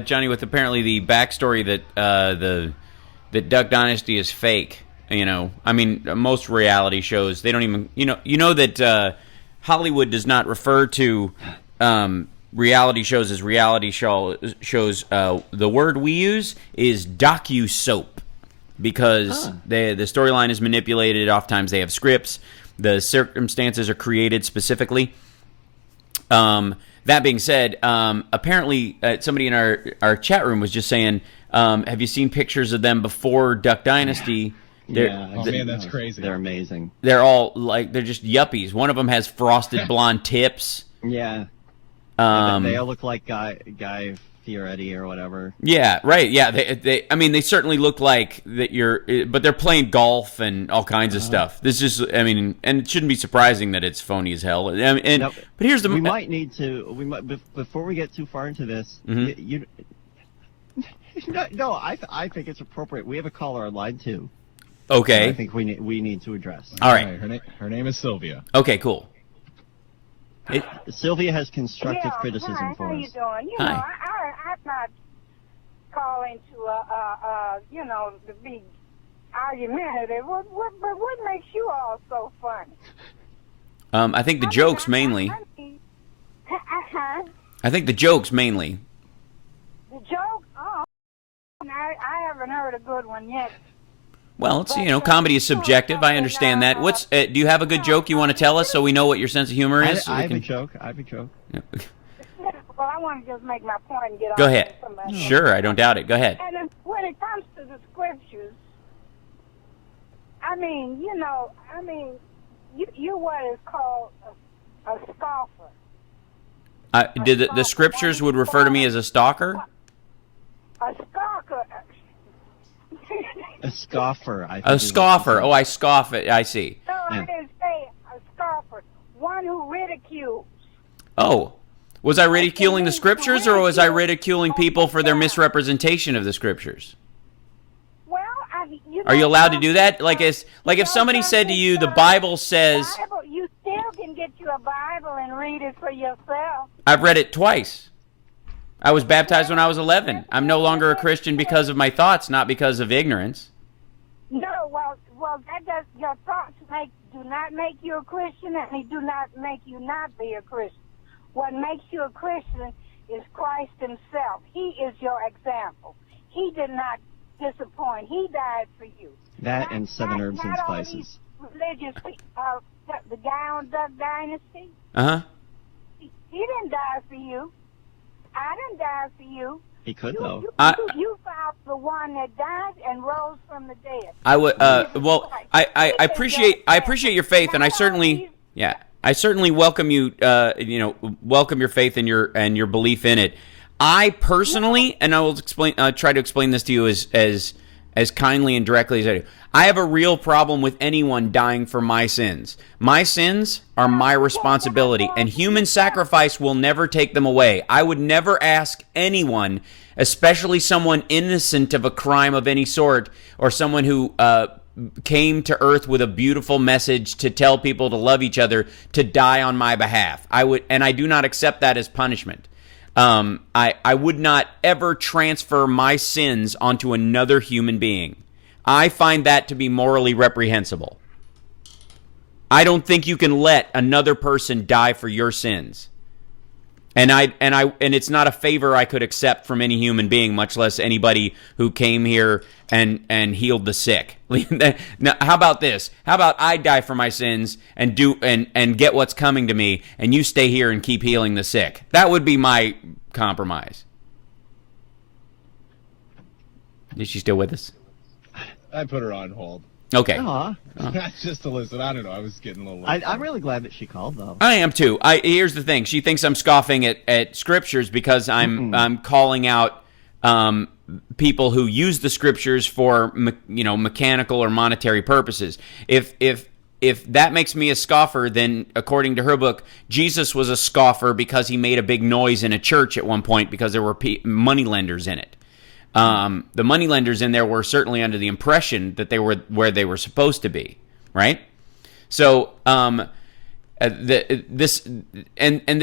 Johnny, with apparently the backstory that that Duck Dynasty is fake. You know, I mean, most reality shows, they don't even, you know that Hollywood does not refer to reality shows as reality shows. The word we use is docu-soap because the storyline is manipulated. Oftentimes they have scripts. The circumstances are created specifically. That being said, apparently somebody in our chat room was just saying, have you seen pictures of them before Duck Dynasty? Oh man, that's crazy. They're amazing. They're all like, they're just yuppies. One of them has frosted blonde tips. Yeah. They all look like Guy Fieri or whatever. Yeah, right. Yeah, I mean, they certainly look like that but they're playing golf and all kinds of stuff. This is, I mean, and it shouldn't be surprising that it's phony as hell. But here's we might need to. Before we get too far into this. Mm-hmm. I think it's appropriate. We have a caller on line 2. Okay. I think we need to address. All right. Her name is Sylvia. Okay, cool. Sylvia has constructive criticism for How us. you doing? Hi. I'm not calling to, to be argumentative. But what makes you all so funny? I think the jokes mainly. I think the jokes mainly. The joke? Oh, I haven't heard a good one yet. Well, it's, comedy is subjective. I understand that. Do you have a good joke you want to tell us so we know what your sense of humor is? I have a joke. Well, I want to just make my point and get Go on ahead. to somebody. Sure, I don't doubt it. Go ahead. And when it comes to the scriptures, you what is called a scoffer. Did the scriptures would refer to me as a stalker? A stalker. A scoffer. A scoffer. Oh, I scoff it. I see. No, I didn't say a scoffer. One who ridicules. Oh. Was I ridiculing the scriptures, or was I ridiculing people for their misrepresentation of the scriptures? Well, are you allowed to do that? Like if somebody said to you, the Bible says... You still can get you a Bible and read it for yourself. I've read it twice. I was baptized when I was 11. I'm no longer a Christian because of my thoughts, not because of ignorance. No, well, that does, your thoughts do not make you a Christian, and they do not make you not be a Christian. What makes you a Christian is Christ himself. He is your example. He did not disappoint. He died for you. That and 7 herbs and spices. Religious, the guy on Duck Dynasty. Uh-huh. He didn't die for you. I didn't die for you. He could, though. You found the one that died and rose from the dead. I would. Well, I appreciate your faith, and I certainly welcome you. Welcome your faith and your belief in it. I personally, and I will try to explain this to you as kindly and directly as I do. I have a real problem with anyone dying for my sins. My sins are my responsibility, and human sacrifice will never take them away. I would never ask anyone, especially someone innocent of a crime of any sort, or someone who came to earth with a beautiful message to tell people to love each other, to die on my behalf. I do not accept that as punishment. I would not ever transfer my sins onto another human being. I find that to be morally reprehensible. I don't think you can let another person die for your sins. And it's not a favor I could accept from any human being, much less anybody who came here and healed the sick. Now, how about this? How about I die for my sins and get what's coming to me, and you stay here and keep healing the sick? That would be my compromise. Is she still with us? I put her on hold. Okay. Just to listen. I don't know. I was getting a little. I'm really glad that she called, though. I am too. Here's the thing. She thinks I'm scoffing at scriptures because I'm calling out people who use the scriptures for mechanical or monetary purposes. If that makes me a scoffer, then according to her book, Jesus was a scoffer because he made a big noise in a church at one point because there were moneylenders in it. The moneylenders in there were certainly under the impression that they were where they were supposed to be, right? So this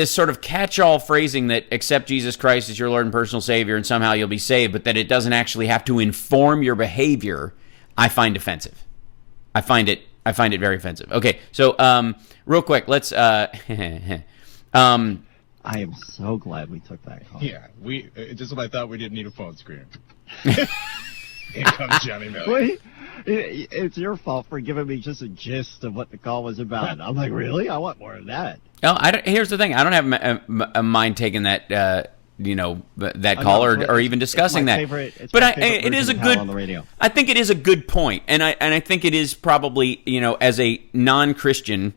sort of catch-all phrasing that accept Jesus Christ as your Lord and personal Savior and somehow you'll be saved, but that it doesn't actually have to inform your behavior, I find offensive. I find it very offensive. Okay, so real quick, let's. I am so glad we took that call. Yeah, just when I thought we didn't need a phone screener. Here comes Johnny Miller. Wait, it's your fault for giving me just a gist of what the call was about. I'm like, really? I want more of that. No, here's the thing. I don't have a mind taking that, that call or even discussing that. But it is a good. On the radio. I think it is a good point, and I think it is probably as a non-Christian.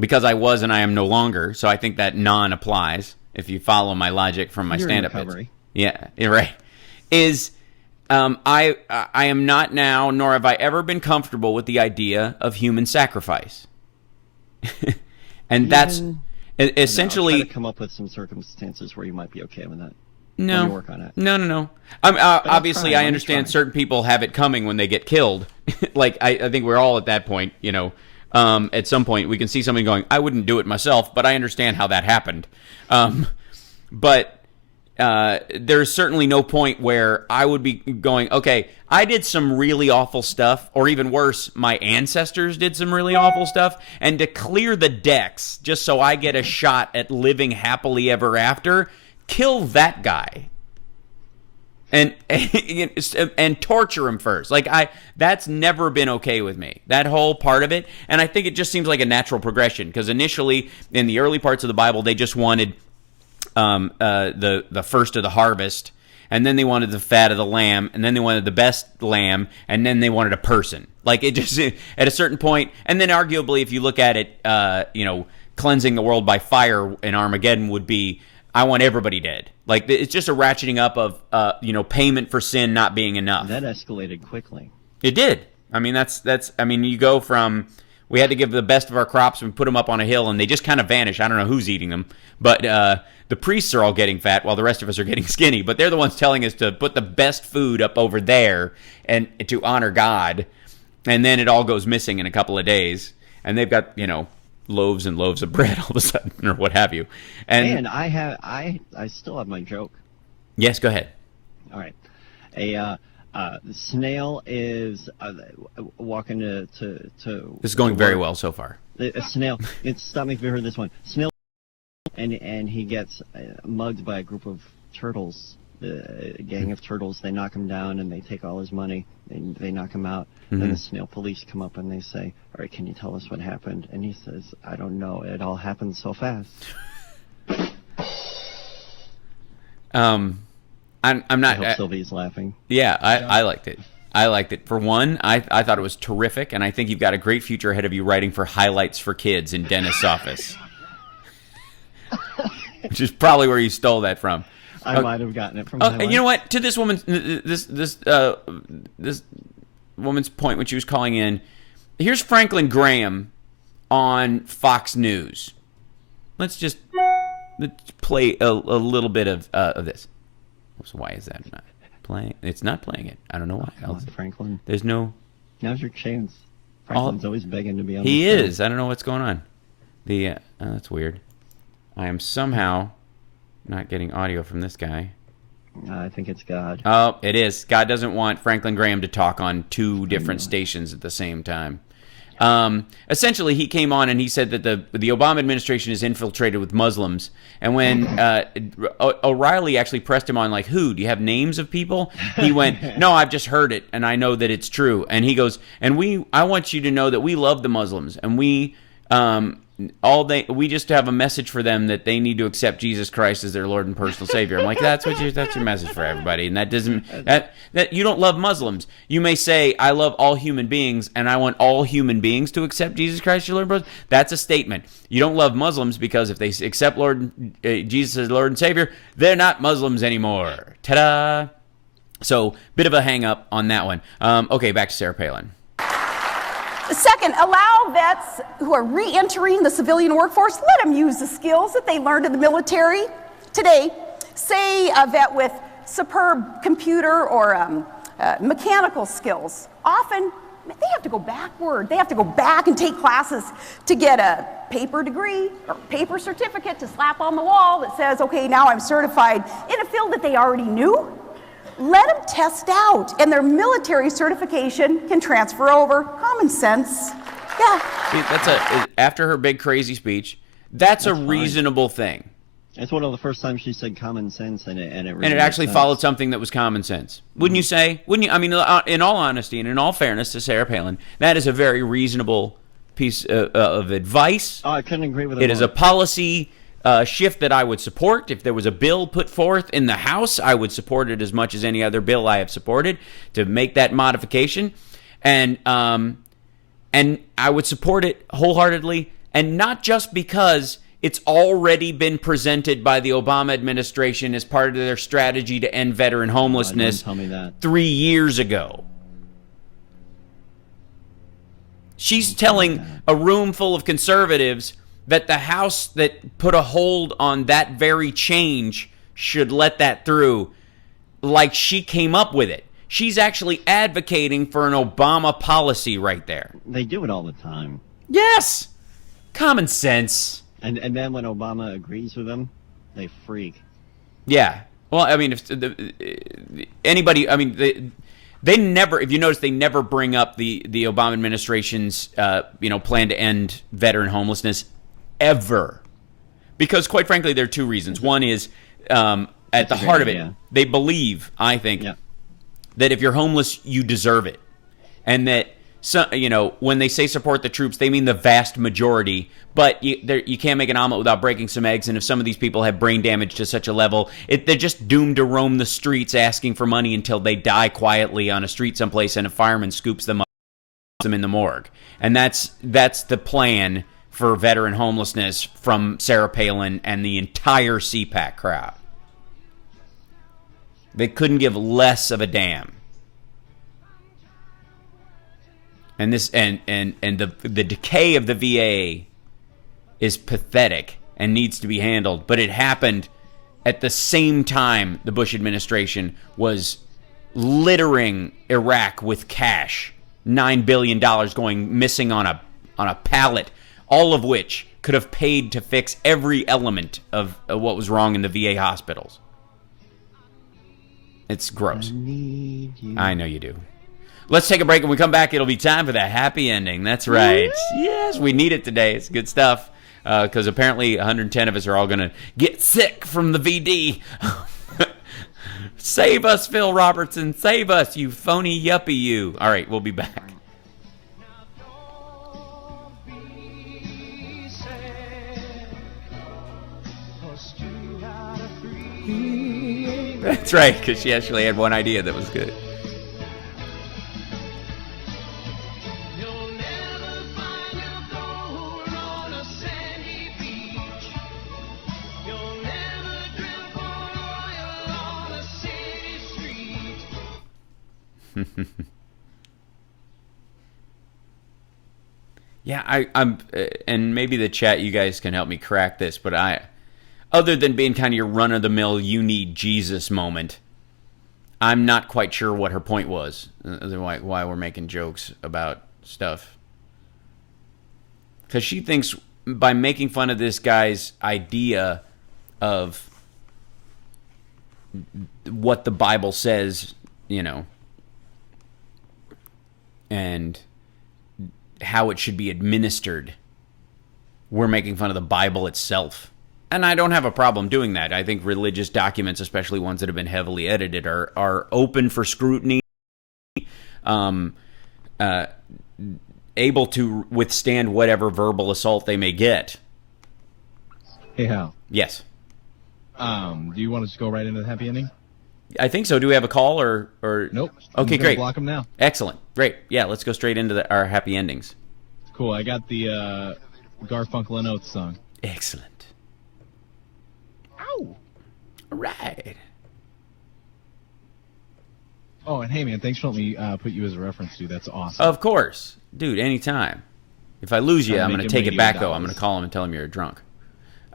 Because I was and I am no longer, so I think that non applies if you follow my logic from my stand-up bits. Yeah, you're right. I am not now, nor have I ever been comfortable with the idea of human sacrifice, and that's essentially. Try to come up with some circumstances where you might be okay with that. No, Let me work on it. No. Obviously, I understand certain people have it coming when they get killed. Like I think we're all at that point, at some point, we can see somebody going, I wouldn't do it myself, but I understand how that happened. But there's certainly no point where I would be going, okay, I did some really awful stuff, or even worse, my ancestors did some really awful stuff, and to clear the decks just so I get a shot at living happily ever after, kill that guy. And torture him first. That's never been okay with me. That whole part of it. And I think it just seems like a natural progression because initially in the early parts of the Bible, they just wanted the first of the harvest, and then they wanted the fat of the lamb, and then they wanted the best lamb, and then they wanted a person. Like it just at a certain point, and then arguably if you look at it, cleansing the world by fire in Armageddon would be, I want everybody dead. Like it's just a ratcheting up of payment for sin not being enough. That escalated quickly. It did. I mean you go from we had to give the best of our crops and put them up on a hill and they just kind of vanish. I don't know who's eating them, but the priests are all getting fat while the rest of us are getting skinny. But they're the ones telling us to put the best food up over there and to honor God, and then it all goes missing in a couple of days, and they've got loaves and loaves of bread all of a sudden, or what have you. And I still have my joke. Yes, go ahead. All right. The snail is walking to. This is going very well so far. A snail. Stop me if you heard this one. Snail, and he gets mugged by a group of turtles. A gang of turtles. They knock him down and they take all his money and they knock him out. Then the snail police come up and they say, all right, can you tell us what happened? And he says, I don't know. It all happened so fast. I'm not. I hope Sylvie's laughing. Yeah, I liked it. I liked it. For one, I thought it was terrific, and I think you've got a great future ahead of you writing for highlights for kids in dentist's office. Which is probably where you stole that from. I might have gotten it from and you know what? To this woman's this woman's point when she was calling in, here's Franklin Graham on Fox News. Let's play a little bit of this. So why is that not playing? It's not playing it. I don't know why. Come on, Franklin. There's no. Now's your chance. Franklin's always begging to be on. He the show. is. I don't know what's going on. That's weird. I am somehow not getting audio from this guy. I think it's God. Oh, it is. God doesn't want Franklin Graham to talk on two different stations at the same time. Essentially, he came on and he said that the Obama administration is infiltrated with Muslims. And when O'Reilly actually pressed him on, like, who? Do you have names of people? He went, no, I've just heard it, and I know that it's true. And he goes, I want you to know that we love the Muslims, and we just have a message for them that they need to accept Jesus Christ as their Lord and personal Savior. I'm like, that's your message for everybody, and that doesn't that you don't love Muslims. You may say, I love all human beings, and I want all human beings to accept Jesus Christ as your Lord and personal Savior. That's a statement. You don't love Muslims because if they accept Jesus as Lord and Savior, they're not Muslims anymore. Ta-da! So, bit of a hang-up on that one. Okay, back to Sarah Palin. Second, allow vets who are re-entering the civilian workforce, let them use the skills that they learned in the military. Today, say a vet with superb computer or mechanical skills. Often, they have to go backward. They have to go back and take classes to get a paper degree or paper certificate to slap on the wall that says, okay, now I'm certified in a field that they already knew. Let them test out, and their military certification can transfer over. Common sense. Yeah. See, after her big crazy speech, that's a reasonable thing. It's one of the first times she said common sense, and it actually followed something that was common sense. Wouldn't you say? Wouldn't you? I mean, in all honesty and in all fairness to Sarah Palin, that is a very reasonable piece of advice. Oh, I couldn't agree with it. It is a policy shift that I would support. If there was a bill put forth in the House, I would support it as much as any other bill I have supported to make that modification. And I would support it wholeheartedly, and not just because it's already been presented by the Obama administration as part of their strategy to end veteran homelessness 3 years ago. She's telling a room full of conservatives that the House that put a hold on that very change should let that through, like she came up with it. She's actually advocating for an Obama policy right there. They do it all the time. Yes! Common sense. And then when Obama agrees with them, they freak. Yeah. Well, I mean, if anybody, I mean, they never, if you notice, they never bring up the Obama administration's, plan to end veteran homelessness ever. Because, quite frankly, there are two reasons. One is, at the heart of it, they believe, I think, that if you're homeless, you deserve it. And that, when they say support the troops, they mean the vast majority. But you can't make an omelet without breaking some eggs. And if some of these people have brain damage to such a level, they're just doomed to roam the streets asking for money until they die quietly on a street someplace and a fireman scoops them up and puts them in the morgue. And that's the plan for veteran homelessness from Sarah Palin and the entire CPAC crowd. They couldn't give less of a damn. And this and the decay of the VA is pathetic and needs to be handled. But it happened at the same time the Bush administration was littering Iraq with cash, $9 billion going missing on a pallet, all of which could have paid to fix every element of what was wrong in the VA hospitals. It's gross. I know you do. Let's take a break. When we come back, it'll be time for the happy ending. That's right. Yes, we need it today. It's good stuff. Because apparently 110 of us are all going to get sick from the VD. Save us, Phil Robertson. Save us, you phony yuppie you. All right, we'll be back. That's right, because she actually had one idea that was good. Yeah, I'm, and maybe the chat, you guys can help me crack this, but other than being kind of your run-of-the-mill, you need Jesus moment, I'm not quite sure what her point was, why we're making jokes about stuff. Because she thinks by making fun of this guy's idea of what the Bible says, and how it should be administered, we're making fun of the Bible itself. And I don't have a problem doing that. I think religious documents, especially ones that have been heavily edited, are open for scrutiny, able to withstand whatever verbal assault they may get. Hey, Hal. Yes. Do you want to just go right into the happy ending? I think so. Do we have a call or? Nope. Okay, great. Block them now. Excellent. Great. Yeah, let's go straight into our happy endings. Cool. I got the Garfunkel and Oates song. Excellent. Ow. All right. Oh, and hey, man, thanks for letting me put you as a reference, dude. That's awesome. Of course. Dude, anytime. If I lose you, I'm going to take it back, though. I'm going to call him and tell him you're drunk.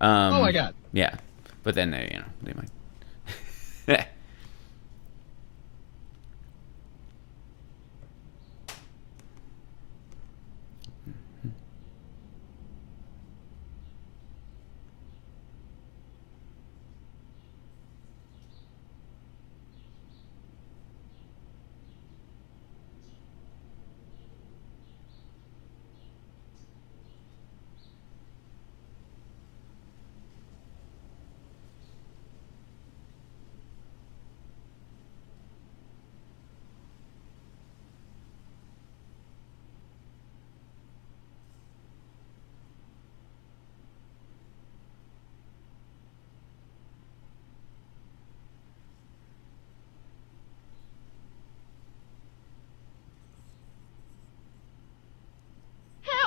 Oh, my God. Yeah. But then, they might.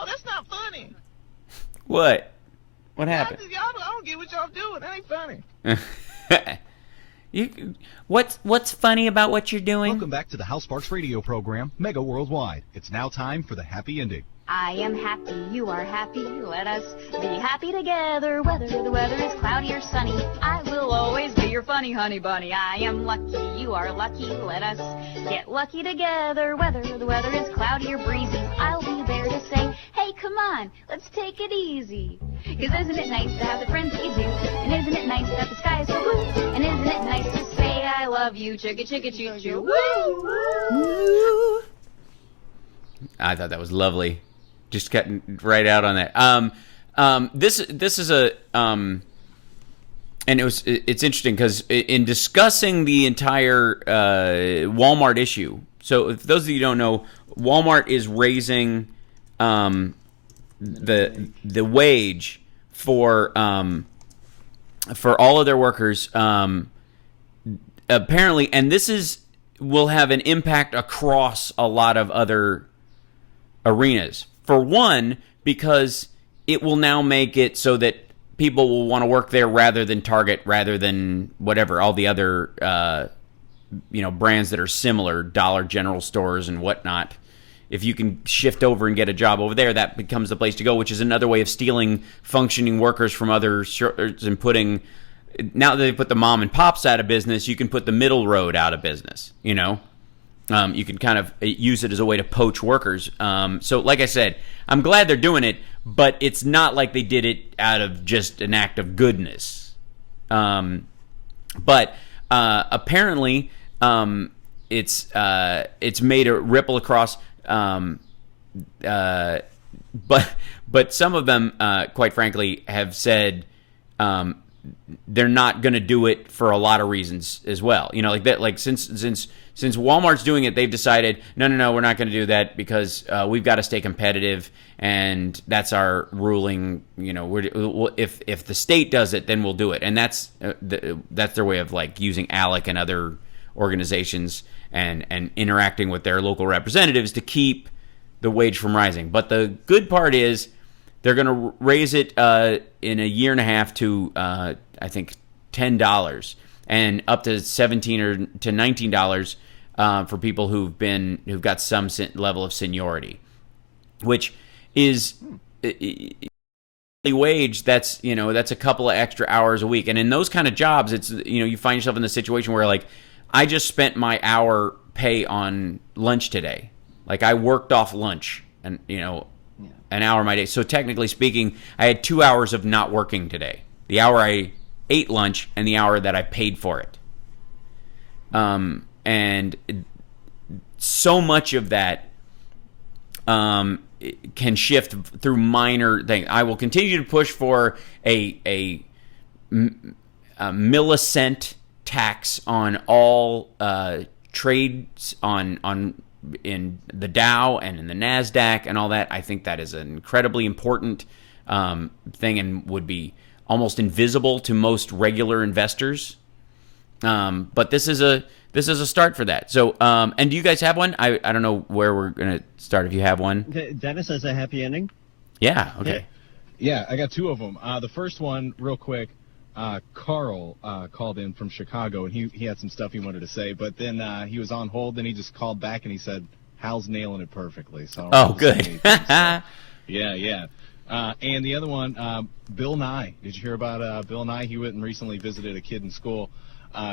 That's not funny. What? What happened? I don't get what y'all doing. That ain't funny. What's funny about what you're doing? Welcome back to the Hal Sparks radio program, Mega Worldwide. It's now time for the happy ending. I am happy, you are happy, let us be happy together. Whether the weather is cloudy or sunny, I will always be your funny honey bunny. I am lucky, you are lucky, let us get lucky together. Whether the weather is cloudy or breezy, I'll be there to say, hey, come on, let's take it easy. 'Cause isn't it nice to have the friends that you do? And isn't it nice that the sky is so blue? And isn't it nice to say I love you, chicka chicka choo choo? Woo! I thought that was lovely. Just got right out on that. This is a and it's interesting because in discussing the entire Walmart issue. So if those of you who don't know, Walmart is raising the wage for all of their workers. Apparently, and this will have an impact across a lot of other arenas. For one, because it will now make it so that people will want to work there rather than Target, rather than whatever, all the other brands that are similar, Dollar General stores and whatnot. If you can shift over and get a job over there, that becomes the place to go, which is another way of stealing functioning workers from other stores and putting. Now that they put the mom and pops out of business, you can put the middle road out of business, you can kind of use it as a way to poach workers. So like I said, I'm glad they're doing it, but it's not like they did it out of just an act of goodness. But apparently it's made a ripple across. But some of them, quite frankly, have said they're not going to do it for a lot of reasons as well. Like that. Like since Since Walmart's doing it, they've decided, no, we're not going to do that because we've got to stay competitive, and that's our ruling. You know, if the state does it, then we'll do it, and that's their way of like using ALEC and other organizations and interacting with their local representatives to keep the wage from rising. But the good part is they're going to raise it in a year and a half to I think $10 and up to $17 or to $19 for people who've got some level of seniority, which is wage. That's a couple of extra hours a week, and in those kind of jobs, it's you find yourself in the situation where like I just spent my hour pay on lunch today, like I worked off lunch and an hour of my day. So technically speaking, I had 2 hours of not working today. The hour I ate lunch and the hour that I paid for it. And so much of that can shift through minor things. I will continue to push for a millicent tax on all trades in the Dow and in the NASDAQ and all that. I think that is an incredibly important thing and would be almost invisible to most regular investors. But this is a start for that. So, and do you guys have one? I don't know where we're going to start if you have one. Dennis has a happy ending? Yeah, okay. Yeah, I got two of them. The first one, real quick, Carl called in from Chicago, and he had some stuff he wanted to say, but then he was on hold, then he just called back, and he said, Hal's nailing it perfectly. So good. Yeah. And the other one, Bill Nye. Did you hear about Bill Nye? He went and recently visited a kid in school,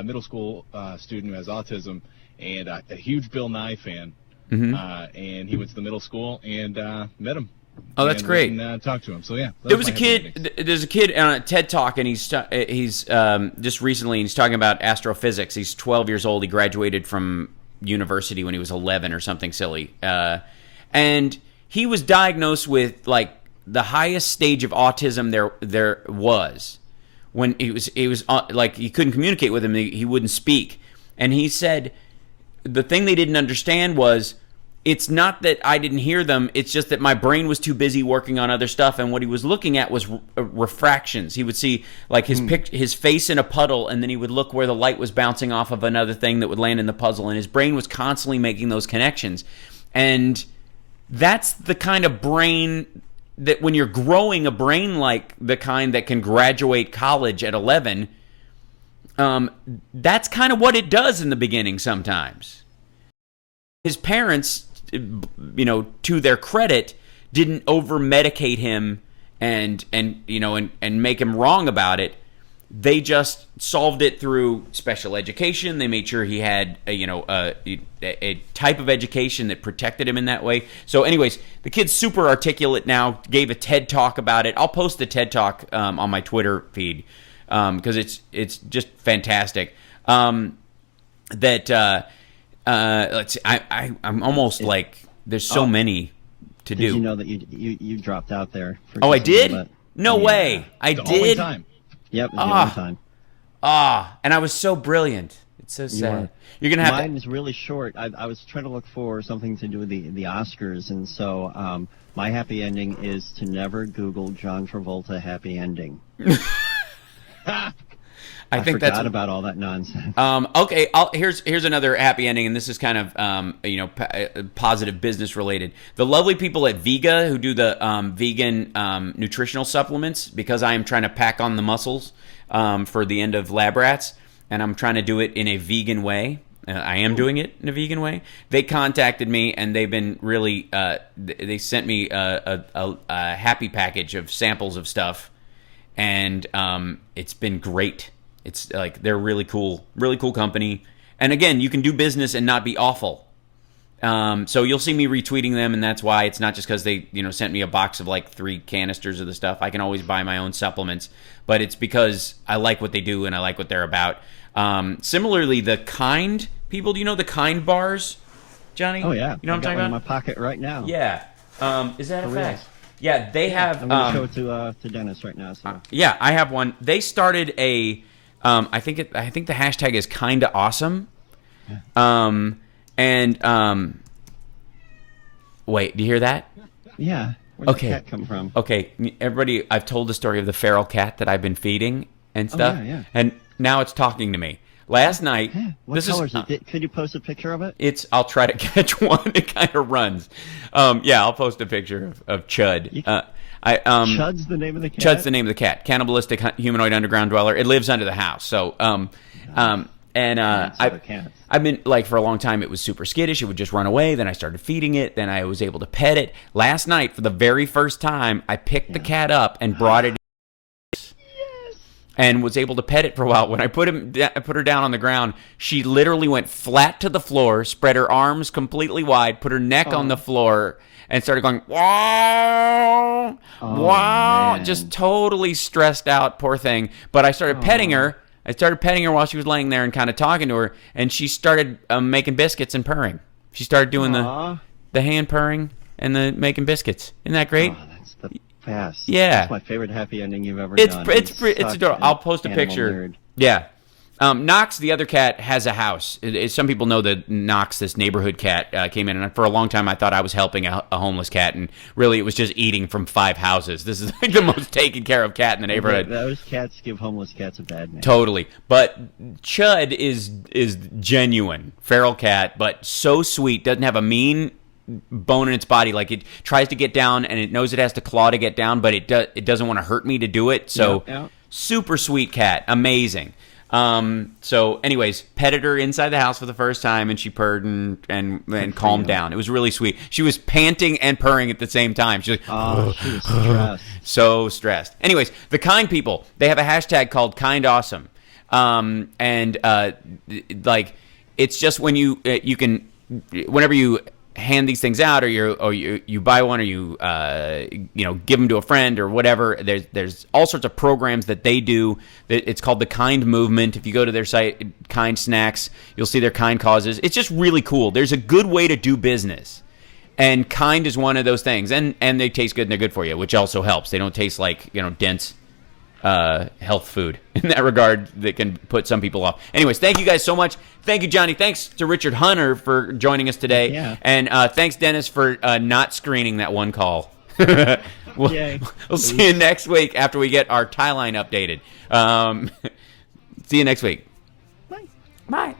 middle school student who has autism, and a huge Bill Nye fan. Mm-hmm. And he went to the middle school and met him. Oh, that's great. And talk to him. So yeah, there's a kid on a TED Talk, and he's just recently, and he's talking about astrophysics. He's 12 years old. He graduated from university when he was 11 or something silly, and he was diagnosed with like the highest stage of autism there was. When he was like he couldn't communicate with him, he wouldn't speak, and he said the thing they didn't understand was, it's not that I didn't hear them, it's just that my brain was too busy working on other stuff, and what he was looking at was refractions. He would see like his face in a puddle, and then he would look where the light was bouncing off of another thing that would land in the puzzle, and his brain was constantly making those connections. And that's the kind of brain that when you're growing a brain like the kind that can graduate college at 11, that's kind of what it does in the beginning sometimes. His parents, to their credit, didn't over-medicate him and make him wrong about it. They just solved it through special education. They made sure he had a type of education that protected him in that way. So anyways, the kid's super articulate now, gave a TED Talk about it. I'll post the TED Talk on my Twitter feed because it's just fantastic. Let's see, I'm almost like there's so many to do. Did you know that you dropped out there? Oh, I did? No way. I did? Only time. Yep, it's the only time. And I was so brilliant. It's so sad. You're going to have Mine is really short. I was trying to look for something to do with the Oscars, and so my happy ending is to never Google John Travolta happy ending. I forgot about all that nonsense. Okay, here's another happy ending, and this is kind of positive business related. The lovely people at Vega who do the vegan nutritional supplements, because I am trying to pack on the muscles for the end of Lab Rats, and I'm trying to do it in a vegan way. I am doing it in a vegan way. They contacted me, and they've been really. They sent me a happy package of samples of stuff, and it's been great. It's like they're really cool company. And again, you can do business and not be awful. So you'll see me retweeting them, and that's why it's not just because they sent me a box of like 3 canisters of the stuff. I can always buy my own supplements, but it's because I like what they do and I like what they're about. Similarly, the Kind people, do you know the Kind bars, Johnny? Oh yeah, you know what I'm talking about? In my pocket right now. Yeah. Is that a fact? Yeah, they have. I'm going to show it to Dennis right now. So. Yeah, I have one. They started a. I think the hashtag is kinda awesome, Wait, do you hear that? Yeah. Where'd the cat come from? Okay, everybody, I've told the story of the feral cat that I've been feeding and stuff. Yeah. And now it's talking to me. Last night, What color is it? Could you post a picture of it? I'll try to catch one. It kind of runs. I'll post a picture of Chud. Chud's the name of the cat? Chud's the name of the cat. Cannibalistic humanoid underground dweller. It lives under the house. So, I've been, like, for a long time, it was super skittish. It would just run away. Then I started feeding it. Then I was able to pet it. Last night, for the very first time, I picked the cat up and brought it in. And was able to pet it for a while. When I put her down on the ground, she literally went flat to the floor, spread her arms completely wide, put her neck on the floor, and started going, wow, wow, just totally stressed out, poor thing. But I started petting her. I started petting her while she was laying there and kind of talking to her, and she started making biscuits and purring. She started doing the hand purring and the making biscuits. Isn't that great? Oh, that's the best. Yeah. That's my favorite happy ending you've ever done. It's adorable. I'll post a picture. Nerd. Yeah. Knox, the other cat, has a house. Some people know that Knox, this neighborhood cat, came in, and for a long time I thought I was helping a homeless cat, and really it was just eating from 5 houses. This is like the most taken care of cat in the neighborhood. Those cats give homeless cats a bad name. Totally. But Chud is genuine, feral cat, but so sweet, doesn't have a mean bone in its body. Like, it tries to get down, and it knows it has to claw to get down, but it doesn't want to hurt me to do it. So super sweet cat, amazing. So anyways, petted her inside the house for the first time, and she purred and calmed down. It was really sweet. She was panting and purring at the same time. She was like, she was stressed. So stressed. Anyways, the kind people, they have a hashtag called KindAwesome. Like, it's just when you can, whenever you hand these things out, or you buy one, or you give them to a friend or whatever, there's all sorts of programs that they do. It's called the Kind Movement. If you go to their site, Kind Snacks, you'll see their kind causes. It's just really cool. There's a good way to do business, and kind is one of those things. And they taste good, and they're good for you, which also helps. They don't taste like dense health food in that regard that can put some people off. Anyways, thank you guys so much. Thank you, Johnny. Thanks to Richard Hunter for joining us today. Yeah. And thanks, Dennis, for not screening that one call. We'll see you next week after we get our tie line updated. See you next week. Bye. Bye.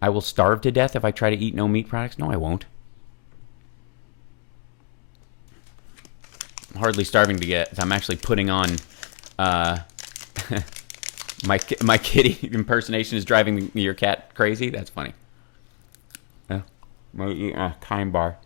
I will starve to death if I try to eat no meat products? No, I won't. I'm hardly starving to death. I'm actually putting on my kitty impersonation is driving your cat crazy. That's funny. Yeah, might eat a Kind bar.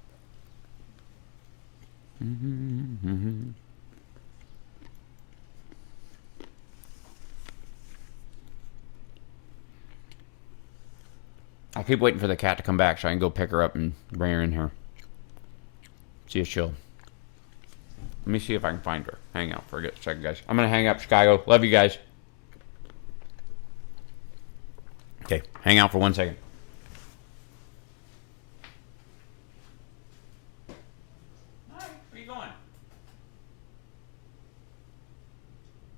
I keep waiting for the cat to come back so I can go pick her up and bring her in here. See if she'll... Let me see if I can find her. Hang out for a second, guys. I'm going to hang up, Chicago. Love you guys. Okay, hang out for 1 second. Hi, where are you going?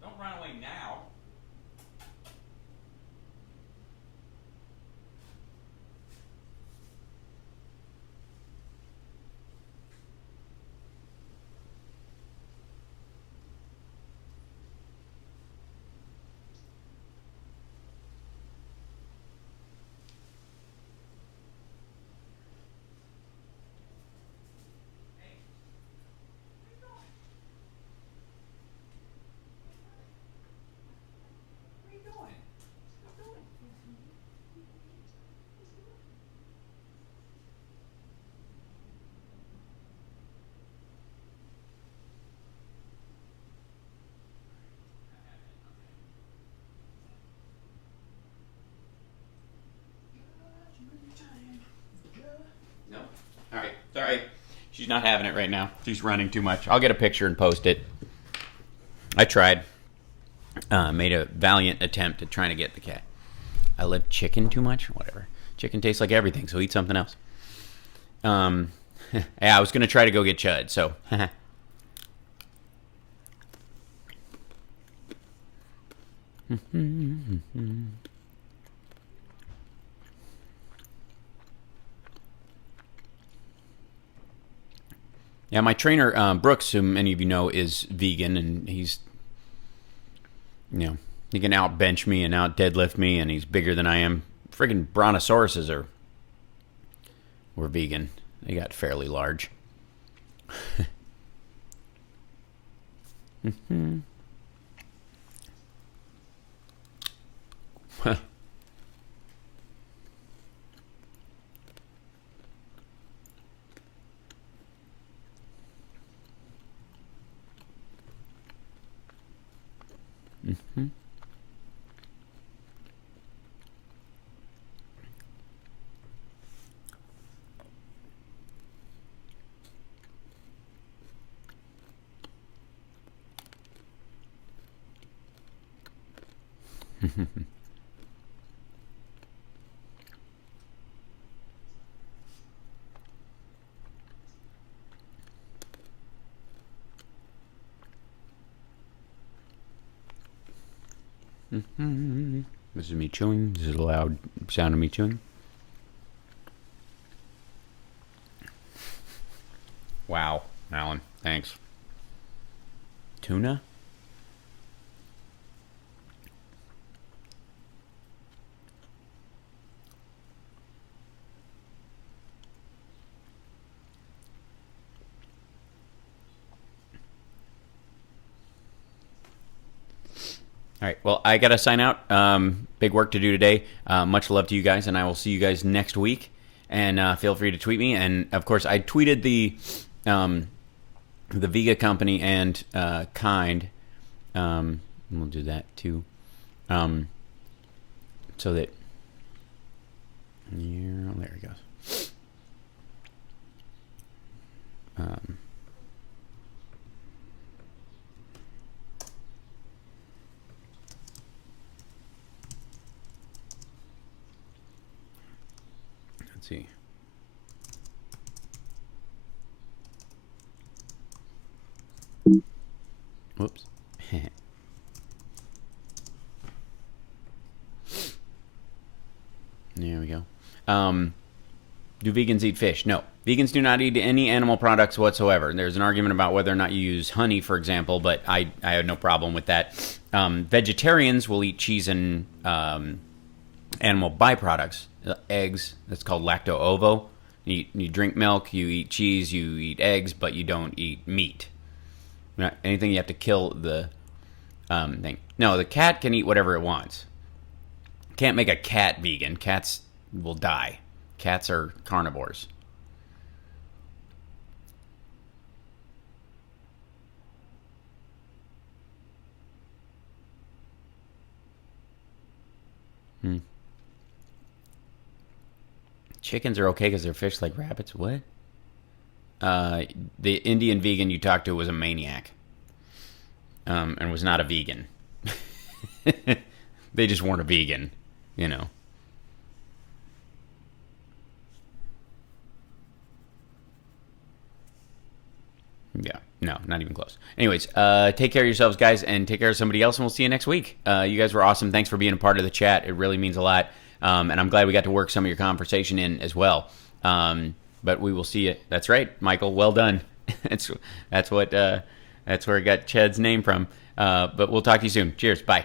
Don't run away now. No? All right. Sorry. She's not having it right now. She's running too much. I'll get a picture and post it. I tried. Made a valiant attempt at trying to get the cat. I love chicken too much? Whatever. Chicken tastes like everything, so eat something else. Yeah, I was going to try to go get Chud, so... Yeah, my trainer, Brooks, who many of you know, is vegan, and he's, he can out bench me and out deadlift me, and he's bigger than I am. Friggin' brontosauruses were vegan. They got fairly large. This is me chewing. This is a loud sound of me chewing. Wow, Alan, thanks. Tuna? All right, well, I got to sign out. Big work to do today. Much love to you guys, and I will see you guys next week. And feel free to tweet me. And, of course, I tweeted the Vega company and Kind. We'll do that, too. So that... Yeah, there he goes. Let's see. Whoops. There we go. Do vegans eat fish? No. Vegans do not eat any animal products whatsoever. There's an argument about whether or not you use honey, for example, but I have no problem with that. Vegetarians will eat cheese and animal byproducts. Eggs, that's called lacto-ovo. You drink milk, you eat cheese, you eat eggs, but you don't eat meat. Anything you have to kill the thing. No, the cat can eat whatever it wants. Can't make a cat vegan. Cats will die. Cats are carnivores. Chickens are okay because they're fish like rabbits. What? The Indian vegan you talked to was a maniac. And was not a vegan. They just weren't a vegan, you know. Yeah, no, not even close. Anyways, take care of yourselves, guys, and take care of somebody else, and we'll see you next week. You guys were awesome. Thanks for being a part of the chat. It really means a lot. And I'm glad we got to work some of your conversation in as well. But we will see you. That's right, Michael. Well done. that's where I got Chad's name from. But we'll talk to you soon. Cheers. Bye.